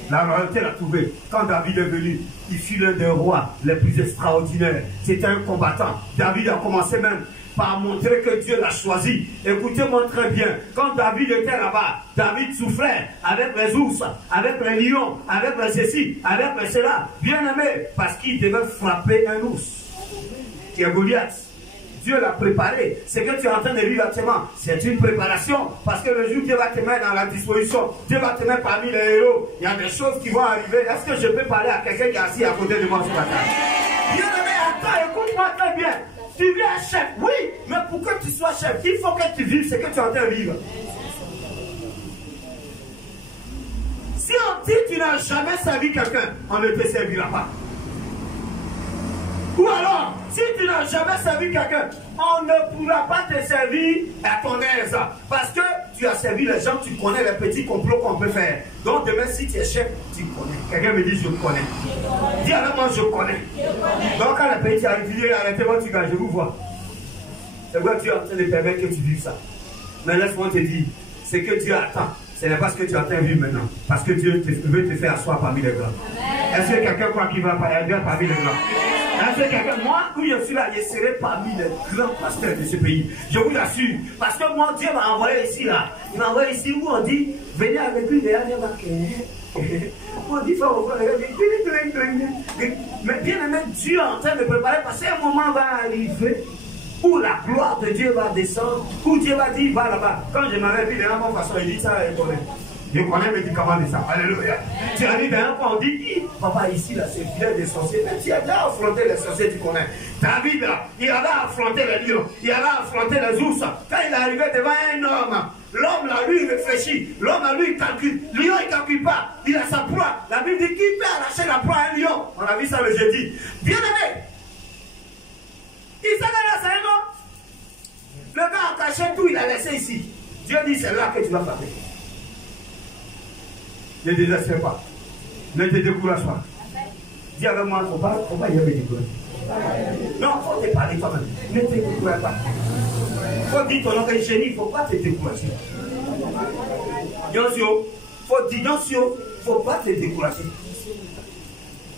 La royauté l'a trouvé. Quand David est venu, il fut l'un des rois les plus extraordinaires. C'était un combattant. David a commencé même par montrer que Dieu l'a choisi. Écoutez-moi très bien. Quand David était là-bas, David souffrait avec les ours, avec les lions, avec les ceci, avec les cela. Bien aimé, parce qu'il devait frapper un ours, qui est Goliath. Dieu l'a préparé. Ce que tu es en train de vivre actuellement, c'est une préparation. Parce que le jour où Dieu va te mettre dans la disposition, Dieu va te mettre parmi les héros. Il y a des choses qui vont arriver. Est-ce que je peux parler à quelqu'un qui est assis à côté de moi ce matin? Dieu aimé, attends, écoute-moi très bien. Tu viens chef, oui, mais pour que tu sois chef, il faut que tu vives ce que tu es en train de vivre. Si on dit que tu n'es n'as jamais servi quelqu'un, on ne te servira pas. Ou alors, si tu n'as jamais servi quelqu'un, on ne pourra pas te servir à ton aise. Parce que tu as servi les gens, tu connais les petits complots qu'on peut faire. Donc demain, si tu es chef, tu connais. Quelqu'un me dit, je connais. Dis alors, moi, je connais. Donc quand les petits arrivent, tu dis, arrêtez-moi, tu gars, je vous vois. C'est quoi Dieu est en train de permettre que tu vives ça. Mais laisse-moi te dire, c'est que Dieu attend. Ce n'est pas ce que tu es en train de vivre maintenant. Parce que Dieu veut te faire asseoir parmi les grands. Est-ce que quelqu'un croit qu'il va parmi les grands? Est-ce que quelqu'un, moi, où je suis là, je serai parmi les grands pasteurs de ce pays. Je vous l'assure. Parce que moi, Dieu m'a envoyé ici, là. Il m'a envoyé ici où on dit, venez avec lui, on dit, mais bien aimé, Dieu est en train de préparer, parce qu'un moment va arriver où la gloire de Dieu va descendre, où Dieu va dire, va là-bas. Quand je m'avais vu de la même façon, il dit ça, je connais le médicament de ça. Alléluia. Tu arrives à un point, on dit, papa, ici, là, c'est fier des sorciers. Mais tu as déjà affronté les sorciers, tu connais. David, là, il avait affronté les lions, il avait affronté les ours. Quand il est arrivé devant un homme, l'homme, là, lui, il réfléchit. L'homme, là, lui, il calcule. Le lion, il ne calcule pas. Il a sa proie. La Bible dit, qui peut arracher la proie à un lion? On a vu ça le jeudi. Bien aimé. Il s'en est là, c'est un homme. Le gars a caché tout, il a laissé ici. Dieu dit, c'est là que tu vas frapper. Ne te désespère pas. Ne te décourage pas. Dis avec moi, il ne faut pas y aller décourager. Non, il faut te parler toi-même. Ne te décourage pas. Il faut dire ton nom est génie, il ne faut pas te décourager. Yonsio, il faut dire Yonsio, il ne faut pas te décourager.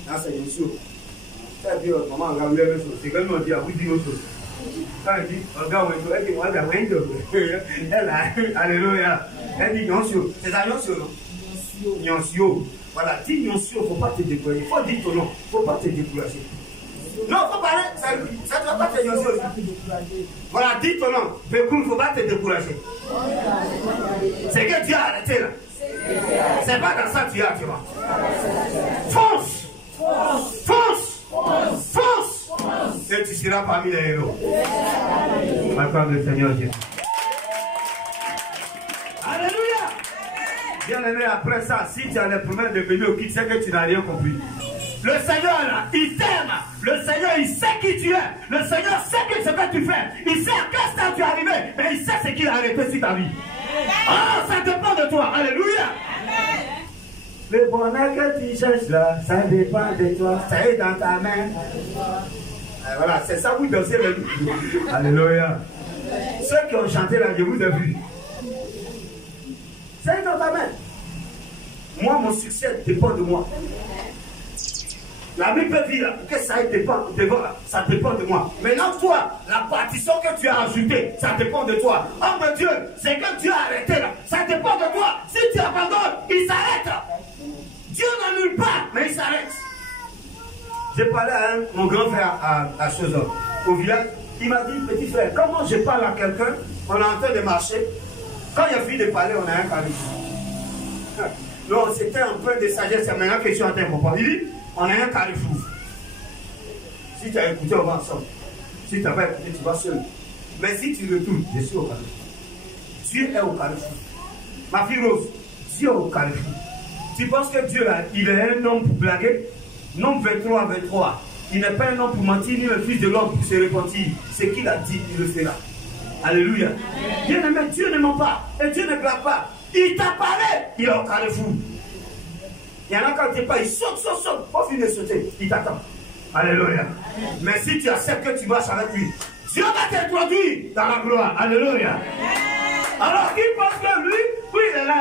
Non, c'est Yonsio. Ça dit, maman, regarde la même chose. C'est quand même dit, à vous dire autre chose. Quand elle dit, regarde, elle dit, moi, elle a, alléluia. Elle dit Yonsio. C'est ça Yonsio, non? Yonsio. Voilà, dis Yonsio, il ne faut pas te décourager. Il faut dire ton nom, il ne faut pas te décourager. Non, il faut parler, ça ne doit pas te Yonsio. Voilà, dis ton nom, il ne faut pas te décourager. C'est que Dieu a arrêté là. C'est pas dans ça que tu as, tu vois. Fonce! Fonce! Fonce! Et tu seras parmi les héros. Acclame le Seigneur Jésus. Alléluia! Bien aimé, après ça, si tu as les promesses de venir au kit, c'est que tu n'as rien compris. Le Seigneur, là, il t'aime. Le Seigneur, il sait qui tu es. Le Seigneur sait ce que tu fais. Il sait à quel stade tu es arrivé. Mais il sait ce qu'il a arrêté sur ta vie. Oh, ça dépend de toi. Alléluia. Le bonheur que tu cherches là, ça dépend de toi. Ça est dans ta main. Voilà, c'est ça, vous dansez le nous. Alléluia. Ceux qui ont chanté là, je vous ai vu. C'est dans ta main. Moi, mon succès dépend de moi. La Bible dit là, que ça dépend de moi. Maintenant, toi, la partition que tu as ajoutée, ça dépend de toi. Oh mon Dieu, c'est que Dieu a arrêté là. Ça dépend de toi. Si tu abandonnes, il s'arrête. Dieu n'annule pas, mais il s'arrête. J'ai parlé à mon grand frère à Chezon, au village. Il m'a dit, petit frère, comment je parle à quelqu'un, on est en train de marcher. Quand il a fini de parler, on a un carrefour. Non, c'était un peu de sagesse, c'est maintenant que je suis en train de comprendre. Il dit, on a un carrefour. Si tu as écouté, on va ensemble. Si tu n'as pas écouté, tu vas seul. Mais si tu retournes, je suis au carrefour. Dieu est au carrefour. Ma fille Rose, Dieu est au carrefour. Tu penses que Dieu, là, il est un homme pour blaguer? Nombre 23. Il n'est pas un homme pour mentir, ni le fils de l'homme pour se repentir. Ce qu'il a dit, il le fera. Alléluia. Bien aimé, Dieu ne ment pas. Et Dieu ne blague pas. Il t'a parlé, il est au carrefour. Il y en a quand tu n'es pas, il saute. Pas fini de sauter, il t'attend. Alléluia. Mais si tu acceptes que tu marches avec lui, Dieu va t'introduire dans la gloire. Alléluia. Alors qu'il pense que lui, il est là,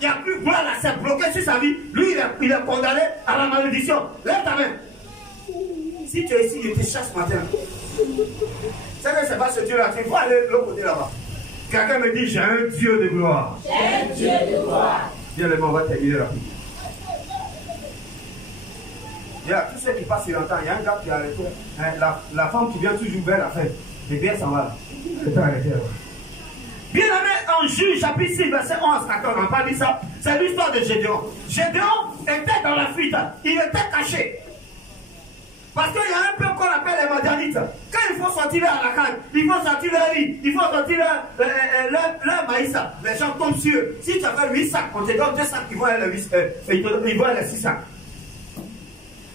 il n'y a plus gloire là, c'est bloqué sur sa vie. Lui, il est condamné à la malédiction. Lève ta main. Si tu es ici, je te chasse ce matin. C'est pas ce Dieu-là, tu vas aller de l'autre côté là-bas. Quelqu'un me dit, j'ai un Dieu de gloire. J'ai un Dieu de gloire. Bien, les mots, on va terminer rapide. Il y a tous ceux qui passent sur l'entend, il y a un gars qui a arrêté. La femme qui vient toujours vers la fête, et bien s'en va. C'est arrêté. Bien aimé, en Juge, chapitre 6, verset 11, 14, on n'a pas dit ça. C'est l'histoire de Gédéon. Gédéon était dans la fuite, il était caché. Parce qu'il y a un peu qu'on appelle les Madianites. Quand il faut sortir à la canne, il faut sortir leur riz, il faut sortir leur maïs, les gens tombent sur eux. Si tu as fait 8 sacs, on te donne 2 sacs, ils vont aller les 6 sacs.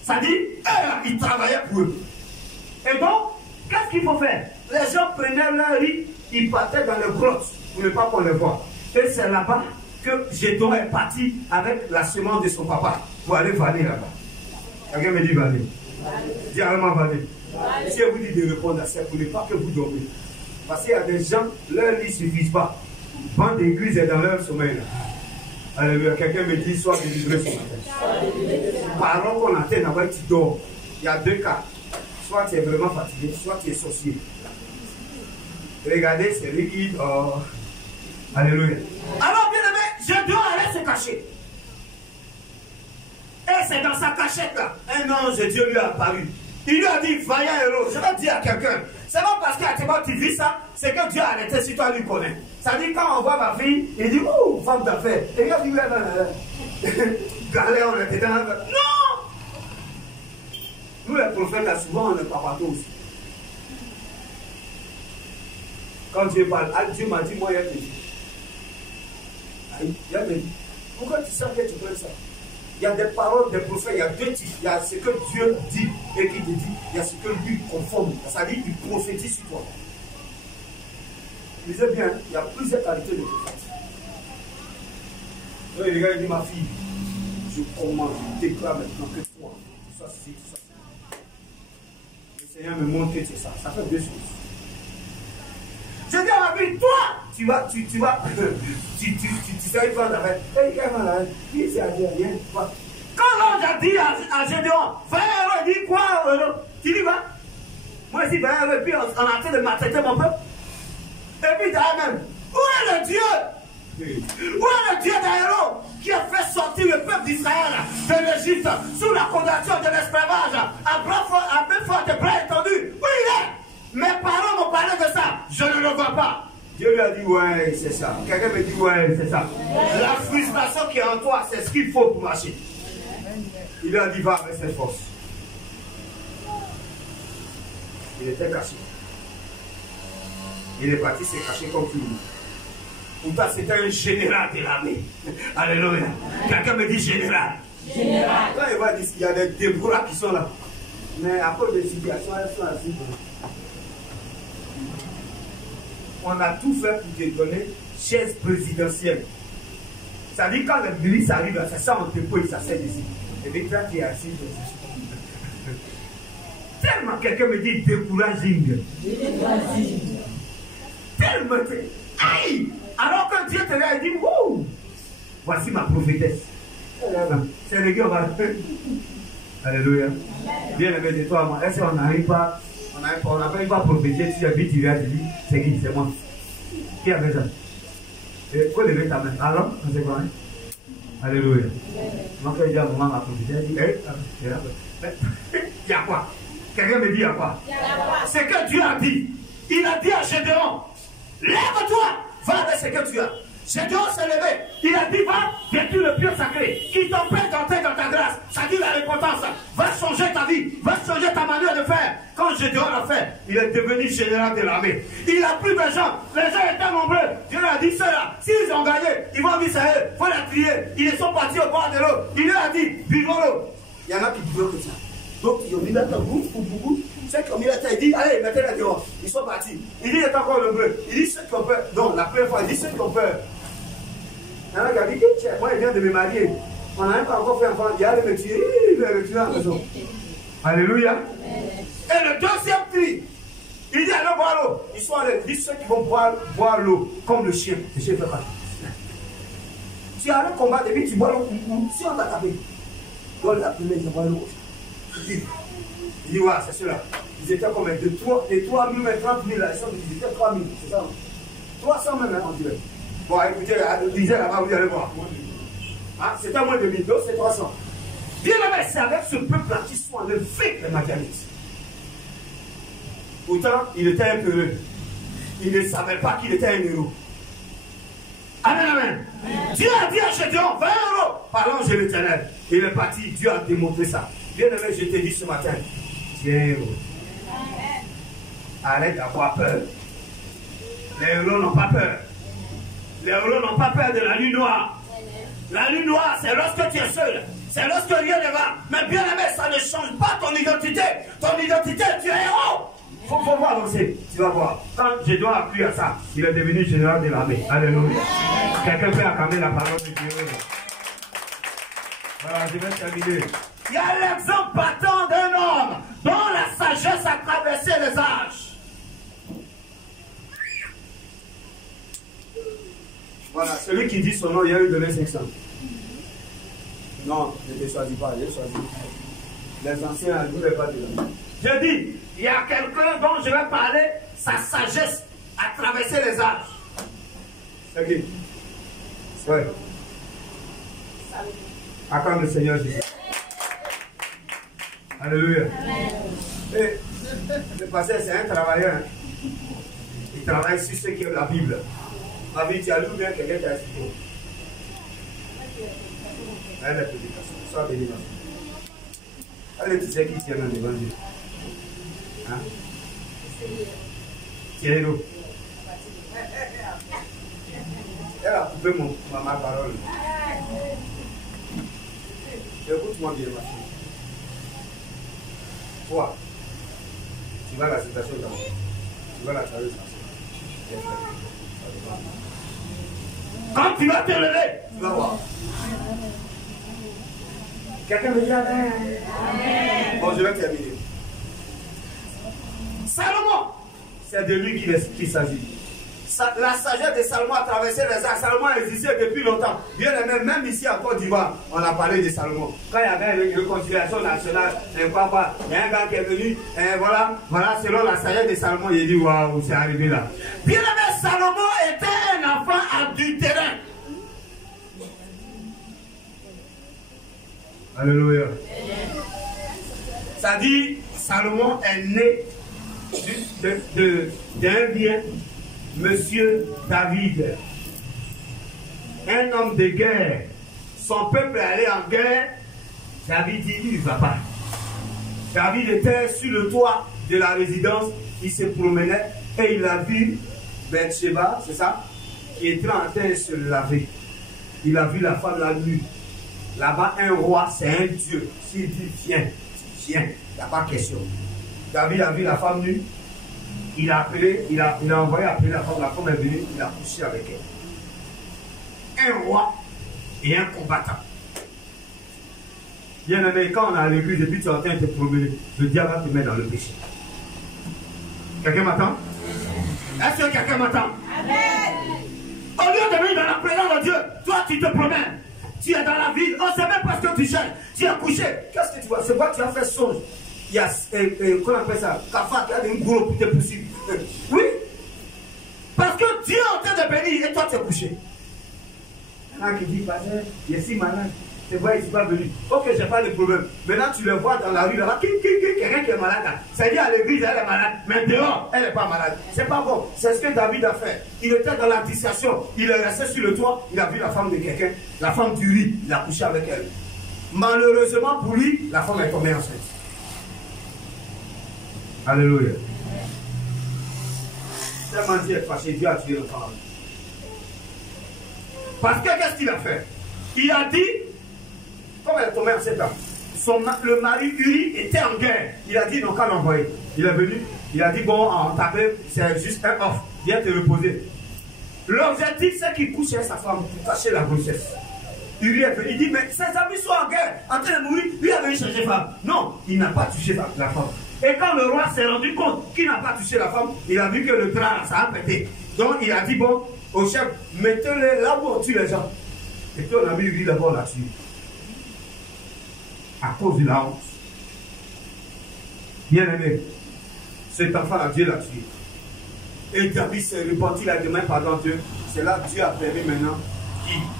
Ça dit, ils travaillaient pour eux. Et donc, qu'est-ce qu'il faut faire? Les gens prenaient leur riz, ils partaient dans les grottes pour ne pas qu'on les voit. Et c'est là-bas que Gédéon est parti avec la semence de son papa pour aller vanner là-bas. Quelqu'un me dit vanner. Dis allemand vanner. Si je vous dis de répondre à ça, pour ne pas que vous dormez. Parce qu'il y a des gens, leur lit ne suffit pas. Bande d'église est dans leur sommeil. Alléluia. Quelqu'un me dit, sois délivré ce matin. Parlons qu'on entend là-bas, tu dors. Il y a 2 cas. Soit tu es vraiment fatigué, soit tu es sorcier. Regardez, c'est liquide. Oh. Alléluia. Alors, bien aimé, Gédéon allait se cacher. Et c'est dans sa cachette là, un ange de Dieu lui a apparu. Il lui a dit, vaillant héros, je vais dire à quelqu'un, c'est pas parce qu'à tu vis ça, c'est que Dieu a arrêté si toi lui connais. Ça dit, quand on voit ma fille, il dit, ouh, femme d'affaires. Et il a dit, galère, on était dans la... Non! Nous les prophètes, là, souvent, on est pas partout aussi. Quand Dieu parle, Dieu m'a dit, moi, il y a des dit. Il y a des dit. Pourquoi tu sens que tu prends ça? Il y a des paroles des prophètes, il y a 2 types. Il y a ce que Dieu dit et qui te dit. Il y a ce que lui conforme. C'est-à-dire qu'il prophétise sur toi. Lisez bien, il y a plusieurs qualités de prophète. Donc les gars, il dit, ma fille, je commande, je déclare maintenant que toi, tu sois ci, tu sois ça. Le Seigneur me montre que c'est ça. Ça fait 2 choses. Je dis à ma fille, toi, tu sais une femme d'affaires. Hey, comment là? Qui c'est à dire rien? Quand l'ange a dit à Gédéon, 20 €, il dit quoi? Tu dis va? Moi, je dis 20 €, et puis on est en train de maltraiter mon peuple. Et puis, même, où est le Dieu? Où est le Dieu d'Aéro qui a fait sortir le peuple d'Israël de l'Égypte sous la condamnation de l'esclavage à main forte et bras étendus? Où il est? Mes parents m'ont parlé de ça, je ne le vois pas. Dieu lui a dit, ouais, c'est ça. Quelqu'un me dit, ouais, c'est ça. La frustration qui est en toi, c'est ce qu'il faut pour marcher. Il lui a dit, va avec ses forces. Il était caché. Il est parti se cacher comme tout le monde. Pourtant, c'était un général de l'armée. Alléluia. Quelqu'un me dit général. Général. Quand il va dire qu'il y a des Déborah qui sont là. Mais à cause des situations, elles sont assises. On a tout fait pour te donner chaise présidentielle. Ça dit quand le milice arrive, c'est ça, on te pose, ça s'aide ici. Et puis toi, tu es assis. Tellement quelqu'un me dit découraging. Tellement. Aïe! Alors que Dieu te l'a dit, wouh! Voici ma prophétesse. C'est le gars, on va. Alléluia. Bien aimé de toi, moi. Est-ce qu'on n'arrive pas? On n'arrive pas à prophétiser. Si j'habite, il a dit, c'est qui? C'est moi. Qui a fait ça? Il faut lever ta main. Alors, on sait quoi? Alléluia. Donc, il dit à maman, ma prophétesse, il y a quoi? Quelqu'un me dit, il y a quoi? C'est que Dieu a dit. Il a dit à Gédéon, lève-toi, va avec ce que tu as. Gédéon s'est levé. Il a dit, va, vêtu le pieu sacré, qui t'empêche d'entrer dans ta grâce. Ça dit la repentance. Va changer ta vie, va changer ta manière de faire. Quand Gédéon l'a fait, il est devenu général de l'armée. Il a plus de gens. Les gens étaient nombreux. Dieu lui a dit, ceux-là, s'ils ont gagné, ils vont vivre à eux. Il faut la trier. Ils sont partis au bord de l'eau. Il lui a dit, buvons l'eau. Il y en a qui buvent que ça. Donc, ils ont mis là un bout pour beaucoup. Ceux qui ont mis la tête, il dit, allez, mettez-la dehors. Ils sont partis. Il dit, il est encore le bleu. Il dit, ceux qui ont peur. Donc, la première fois, il dit, ceux qui ont peur. Il y en a qui ont dit, tiens, moi, il vient de me marier. On n'a même pas encore fait un enfant. Il allait me tuer. Il va me tuer à la maison. Alléluia. Et le deuxième cri, il dit, allez boire l'eau. Ils sont allés. Il dit, ceux qui vont boire l'eau, comme le chien. Le chien fait pas. Tu as le combat, et puis tu bois l'eau. Si on t'a tapé, donc la première, ils boivent l'eau. Il dit, ouais, c'est cela. Ils étaient combien? De 3 000, mais 30 000, ils étaient 3 000, c'est ça? 300 même, hein, on dirait. Bon, écoutez, disait là-bas, vous allez voir. Hein, c'était moins de 1000, donc c'est 300. Bien aimé, c'est avec ce peuple-là qu'ils sont enlevés, les Madianites. Pourtant, il était un peureux. Il ne savait pas qu'il était un héros. Amen, amen. Dieu a dit à Gédéon, 20 €, par l'ange de l'Éternel. Il est parti, Dieu a démontré ça. Bien aimé, je te dis ce matin, Tu es un héros. Arrête d'avoir peur. Les héros n'ont pas peur. Les héros n'ont pas peur de la nuit noire. La nuit noire, c'est lorsque tu es seul. C'est lorsque rien ne va. Mais bien aimé, ça ne change pas ton identité. Ton identité, tu es héros. Faut voir avancer. Tu vas voir. Quand je dois appuyer à ça, il est devenu général de l'armée. Alléluia. Quelqu'un peut acclamer la parole de Dieu. Voilà, je vais terminer. Il y a l'exemple partant d'un homme dont la sagesse a traversé les âges. Voilà, celui qui dit son nom, il y a eu donné 500. Non, je ne te choisis pas, je choisis. Les anciens, je ne voulais pas dire. Je dis, il y a quelqu'un dont je vais parler, sa sagesse a traversé les âges. C'est qui? Oui. Acclame le Seigneur Jésus. Alléluia. Et le pasteur, c'est un travailleur. Hein. Il travaille sur ce qui est la Bible. Ma vie, tu as lu bien quelqu'un qui a expliqué. Elle est prédication. Sois béni. Allez, tu sais qui tient dans l'évangile. Hein? Tiens-le. Elle a coupé ma parole. Écoute-moi bien, ma fille. Toi, tu vas à la citation d'abord. Tu vas à la traverser. Quand tu vas te lever, tu vas voir. Quelqu'un me dit Amen. Bon, je vais terminer. Salomon, c'est de lui qu'il s'agit. La sagesse de Salomon a traversé les âges. Salomon a existé depuis longtemps. Bien aimé, même ici en Côte d'Ivoire, on a parlé de Salomon. Quand il y avait une réconciliation nationale, il y a un gars qui est venu, et voilà, selon la sagesse de Salomon, il a dit waouh, c'est arrivé là. Bien aimé, Salomon était un enfant adultérin. Alléluia. Ça dit, Salomon est né d'un bien, Monsieur David, un homme de guerre. Son peuple est allé en guerre. David dit, il ne va pas. David était sur le toit de la résidence, il se promenait et il a vu Bathsheba, c'est ça, qui était en train de se laver. Il a vu la femme la nue. Là-bas, un roi, c'est un dieu. S'il dit viens, il n'y a pas question. David a vu la femme nue. Il a envoyé appeler la femme est venue, il a couché avec elle. Un roi et un combattant. Bien aimé, quand on est à l'église et puis tu es en train de te promener, le diable va te mettre dans le péché. Quelqu'un m'attend? Est-ce que quelqu'un m'attend? Amen. Au lieu de venir dans la présence de Dieu, toi tu te promènes. Tu es dans la ville, on ne sait même pas ce que tu cherches. Tu es couché. Qu'est-ce que tu vois? C'est quoi tu as fait songe? Il y a, qu'on appelle ça, Kafa qui a une gros putain possible. Oui. Parce que Dieu est en train de bénir et toi tu es couché. Il y en a qui dit, il est si malade. C'est vrai, il n'est pas venu. Ok, je n'ai pas de problème. Maintenant, tu le vois dans la rue là-bas, quelqu'un qui est malade. C'est-à-dire à l'église, elle est malade. Mais dehors, elle n'est pas malade. C'est pas bon. C'est ce que David a fait. Il était dans l'anticipation. Il est resté sur le toit. Il a vu la femme de quelqu'un. La femme du riz. Il a couché avec elle. Malheureusement pour lui, la femme est tombée enceinte. Alléluia. Tellement Dieu est fâché, Dieu a tué le femme. Parce que qu'est-ce qu'il a fait? Il a dit, comme elle est tombée enceinte, le mari Uri était en guerre. Il a dit non, qu'à l'envoyer. Il est venu, il a dit bon, on t'appelle, c'est juste un off. Viens te reposer. L'objectif, c'est qu'il couche avec sa femme pour cacher la grossesse. Uri est venu, il dit mais ses amis sont en guerre, en train de mourir, lui a venu chercher femme. Non, il n'a pas touché la femme. Et quand le roi s'est rendu compte qu'il n'a pas touché la femme, il a vu que le drap, ça a pété. Donc il a dit bon, au chef, mettez-les là où on tue les gens. Et puis on a mis Uri d'abord là-dessus. À cause de la honte. Bien aimé, cet enfant-là, Dieu l'a tué. Et David s'est repenti, il a demandé pardon à Dieu. C'est là que Dieu a permis maintenant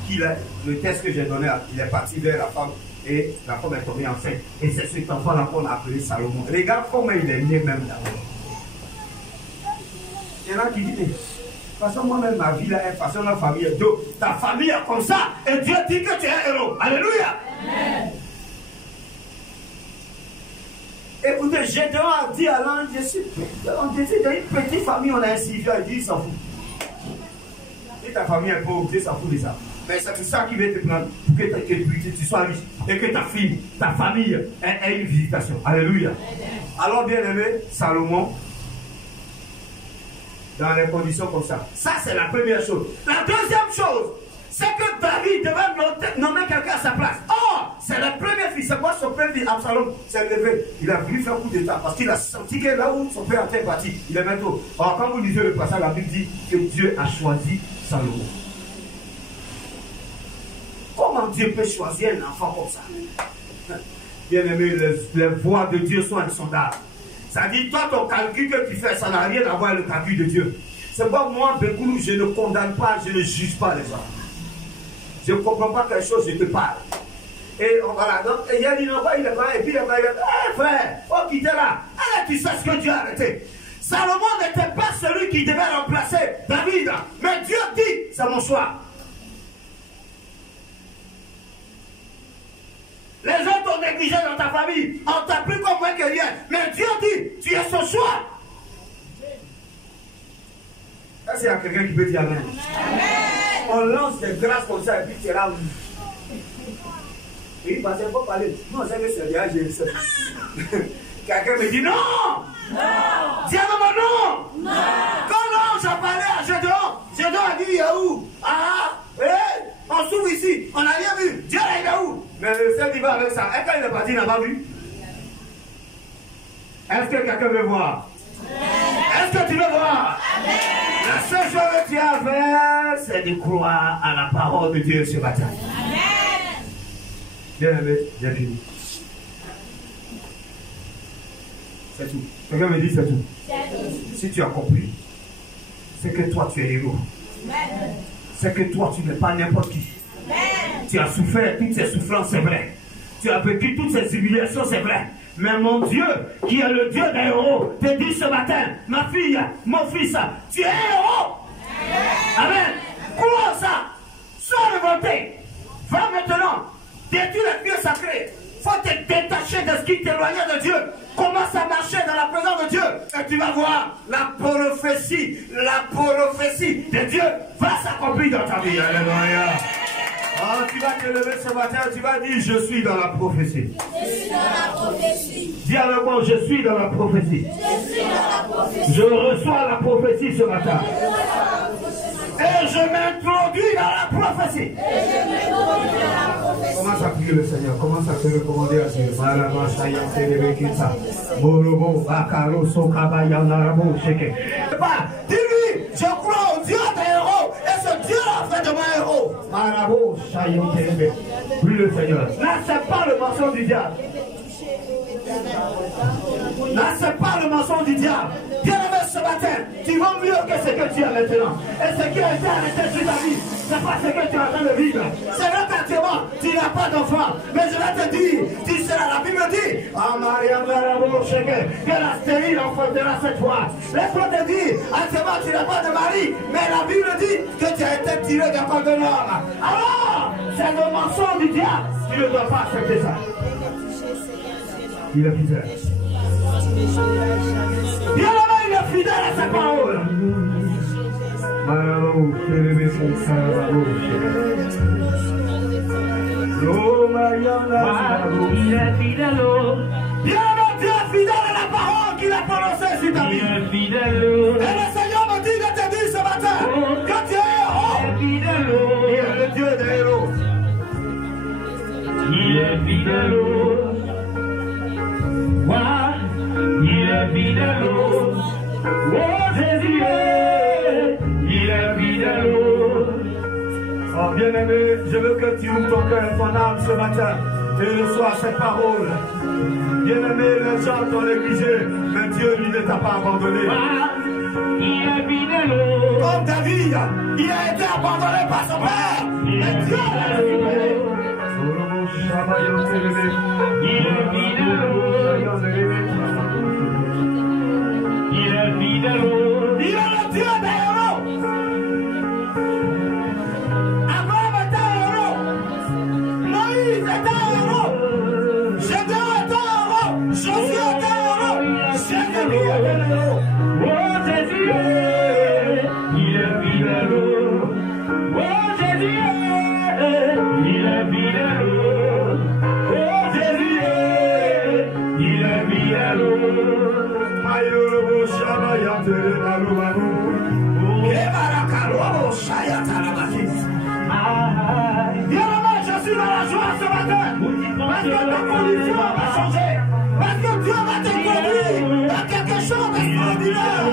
qu'il a le test que j'ai donné, il est parti vers la femme et la femme est tombée enceinte. Et c'est cet enfant-là qu'on a appelé Salomon. Regarde comment il est né même d'abord. Il y en a qui disent, de toute façon, moi-même, ma vie là, de toute façon, ma famille est deux. Ta famille est comme ça. Et Dieu dit que tu es un héros. Alléluia. Amen. Écoutez, Gédéon a dit à l'ange, on était dans une petite famille, on a un Sylvia, il dit, il s'en fout. Et ta famille est pauvre, Dieu s'en fout de ça. Mais c'est pour ça qu'il veut te prendre, pour que tu sois riche, et que ta fille, ta famille ait une visitation. Alléluia. Alors, bien aimé, Salomon, dans les conditions comme ça. Ça, c'est la première chose. La deuxième chose, c'est que David devait nommer quelqu'un à sa place. Or, c'est le premier fils. C'est quoi son premier fils? Absalom s'est levé. Il a voulu faire coup d'état parce qu'il a senti que là où son père était parti, il est maintenant. Or, quand vous lisez le passage, la Bible dit que Dieu a choisi Salomon. Comment Dieu peut choisir un enfant comme ça? Bien aimé, les voies de Dieu sont insondables. Ça dit, toi, ton calcul que tu fais, ça n'a rien à voir avec le calcul de Dieu. C'est pas moi, Bekoulou, je ne condamne pas, je ne juge pas les gens. Je ne comprends pas quelque chose, je te parle. Et voilà, donc, il y a dit, non, il est pas, et puis il a dit, hé frère, faut quitter là. Allez, tu sais ce que Dieu a arrêté. Salomon n'était pas celui qui devait remplacer David. Mais Dieu dit, c'est mon choix. Les autres t'ont négligé dans ta famille. On t'a pris comme moi que rien. Mais Dieu dit, tu es son choix. Est-ce qu'il y a quelqu'un qui peut dire amen? Amen. On lance des grâces comme ça et puis tu es là. Et il passait pas parler. Non, c'est que c'est bien, j'ai ça. Quelqu'un me dit non. Non. Dis à maman non. Non. Quand l'ange a parlé à Gédéon, Gédéon a dit il est où? Ah, on s'ouvre ici, on n'a rien vu. Dieu il est où? Mais le ciel il va avec ça. Et quand il est parti, il n'a pas vu. Est-ce que quelqu'un veut voir? Est-ce que tu veux voir? Amen. La seule chose que tu as à faire, c'est de croire à la parole de Dieu ce matin. Amen. Bien aimé, bien fini. C'est tout. Quelqu'un me dit c'est tout. Si tu as compris, c'est que toi tu es héros. C'est que toi tu n'es pas n'importe qui. Amen. Tu as souffert toutes ces souffrances, c'est vrai. Tu as vécu toutes ces humiliations, c'est vrai. Mais mon Dieu, qui est le Dieu des héros, te dit ce matin, ma fille, mon fils, tu es héros. Amen. Crois ça. Sois révolté. Va maintenant. Détruis les pieux sacrés. Faut te détacher de ce qui t'éloignait de Dieu. Commence à marcher dans la présence de Dieu. Et tu vas voir la prophétie de Dieu va s'accomplir dans ta vie. Alléluia. Oh, tu vas te lever ce matin, tu vas dire, je suis dans la prophétie. Je suis dans la prophétie. Dis avec moi, je suis dans la prophétie. Je suis dans la prophétie. Je reçois la prophétie ce matin. Et je m'introduis dans la prophétie. Commence à prier le Seigneur, commence à te recommander à Dieu. Dis-lui, je crois au Dieu des héros. Et ce Dieu a fait de moi héros. Prie le Seigneur. Là, c'est pas le mensonge du diable. Là, c'est pas le mensonge du diable. Bien-aimé, ce matin, tu vas mieux que ce que tu as maintenant. Et ce qui a été arrêté sur ta vie, c'est pas ce que tu es en train de vivre. C'est vrai qu'actuellement, tu n'as pas d'enfant. Mais je vais te dire, tu seras, la Bible dit, que la stérile enfantera cette fois. Laisse-moi te dire, actuellement, tu n'as pas de mari. Mais la Bible dit que tu as été tiré d'un corps de l'homme. Alors, c'est le mensonge du diable. Tu ne dois pas accepter ça. Il est fidèle. Bien là-bas, il est fidèle à sa parole. Il est fidèle. Bien là-bas, Dieu est fidèle à la parole qu'il a prononcée sur ta vie. Il est fidèle. Et le Seigneur me dit de te dire ce matin que tu es héros. Il est fidèle. Il est le Dieu des héros. Il est fidèle. Il est fidèle, oh Jésus, il est fidèle. Oh bien-aimé, je veux que tu ouvres ton cœur et ton âme ce matin et reçois cette parole. Bien-aimé, les gens t'ont négligé, mais Dieu lui ne t'a pas abandonné. Il est fidèle. Comme David, il a été abandonné par son père, mais Dieu l'a récupéré. Il est fidèle. Il est fidèle. Il est le Dieu des héros. Abraham est un héros. Moïse est un héros. Gédéon est un héros. Josué est un héros. Parce que ta condition va changer. Parce que Dieu va te conduire dans quelque chose d'extraordinaire.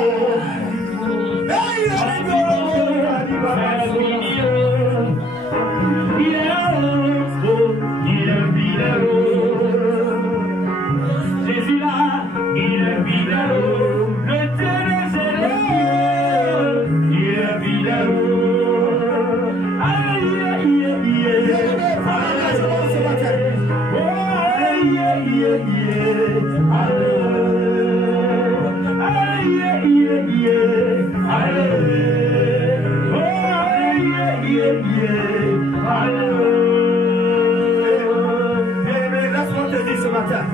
Jésus là, il est fidèle, le Dieu des élèves, il est fidèle. Aïe, aïe, aïe, laisse-moi te dire ce matin.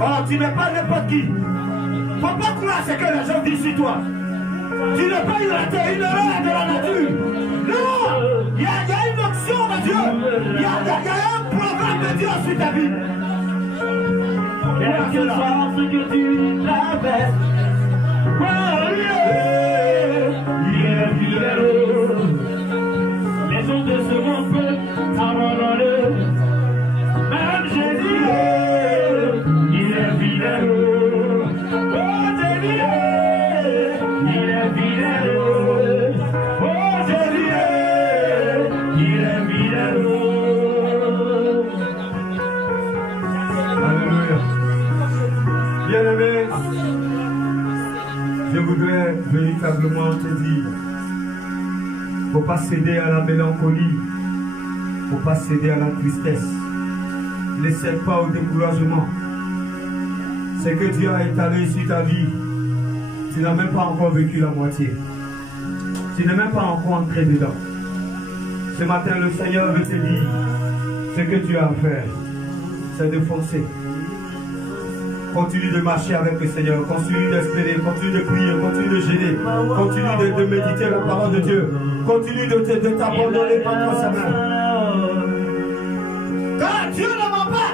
Oh, tu n'es pas n'importe qui. Faut pas croire ce que les gens disent sur toi. Tu n'es pas une erreur de la nature. Non, il y a une option de Dieu. Il y a un programme de Dieu sur ta vie. Quel que soit ce que tu traverses, il est fidèle. Les gens de ce monde peuvent t'abandonner. Même Jésus, il est fidèle. Oh Jésus, il est fidèle. Oh Jésus, il est fidèle. Alléluia. Bien-aimé, je voudrais véritablement te dire, faut pas céder à la mélancolie, faut pas céder à la tristesse, ne cède pas au découragement. Ce que Dieu a étalé sur ta vie, tu n'as même pas encore vécu la moitié. Tu n'es même pas encore entré dedans. Ce matin, le Seigneur veut te dire, ce que tu as à faire, c'est de foncer. Continue de marcher avec le Seigneur, continue d'espérer, continue de prier, continue de gêner, continue de méditer la parole de Dieu, continue de t'abandonner entre sa main. Car Dieu ne ment pas.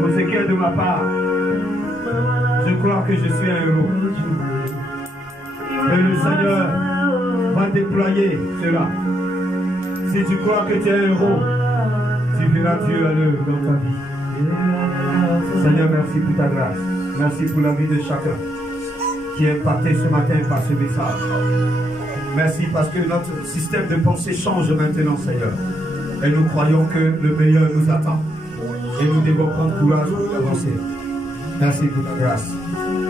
Pour ce qui est de ma part, je crois que je suis un héros. Et le Seigneur va déployer cela. Si tu crois que tu es un héros, tu verras Dieu à l'œuvre dans ta vie. Seigneur, merci pour ta grâce. Merci pour la vie de chacun qui est impacté ce matin par ce message. Merci parce que notre système de pensée change maintenant, Seigneur. Et nous croyons que le meilleur nous attend. Et nous devons prendre courage pour avancer. Merci pour ta grâce.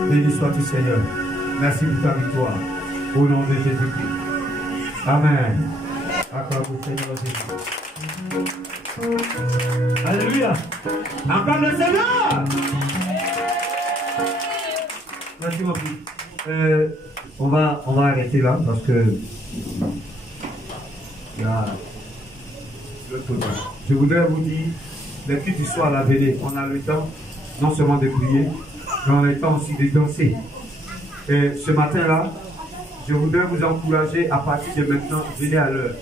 Béni sois-tu, Seigneur. Merci pour ta victoire. Au nom de Jésus-Christ. Amen. Acclame le Seigneur Jésus. Alléluia. Acclame le Seigneur. Merci mon fils. On va arrêter là parce que je voudrais vous dire, les culte du soir à la venue, on a le temps non seulement de prier, mais on a le temps aussi de danser. Et ce matin-là, je voudrais vous encourager à partir de maintenant, venez à l'heure.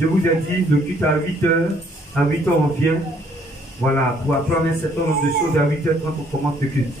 Je vous ai dit, le culte à 8h, à 8h on vient, voilà, pour apprendre un certain nombre de choses, à 8h30 on commence le culte.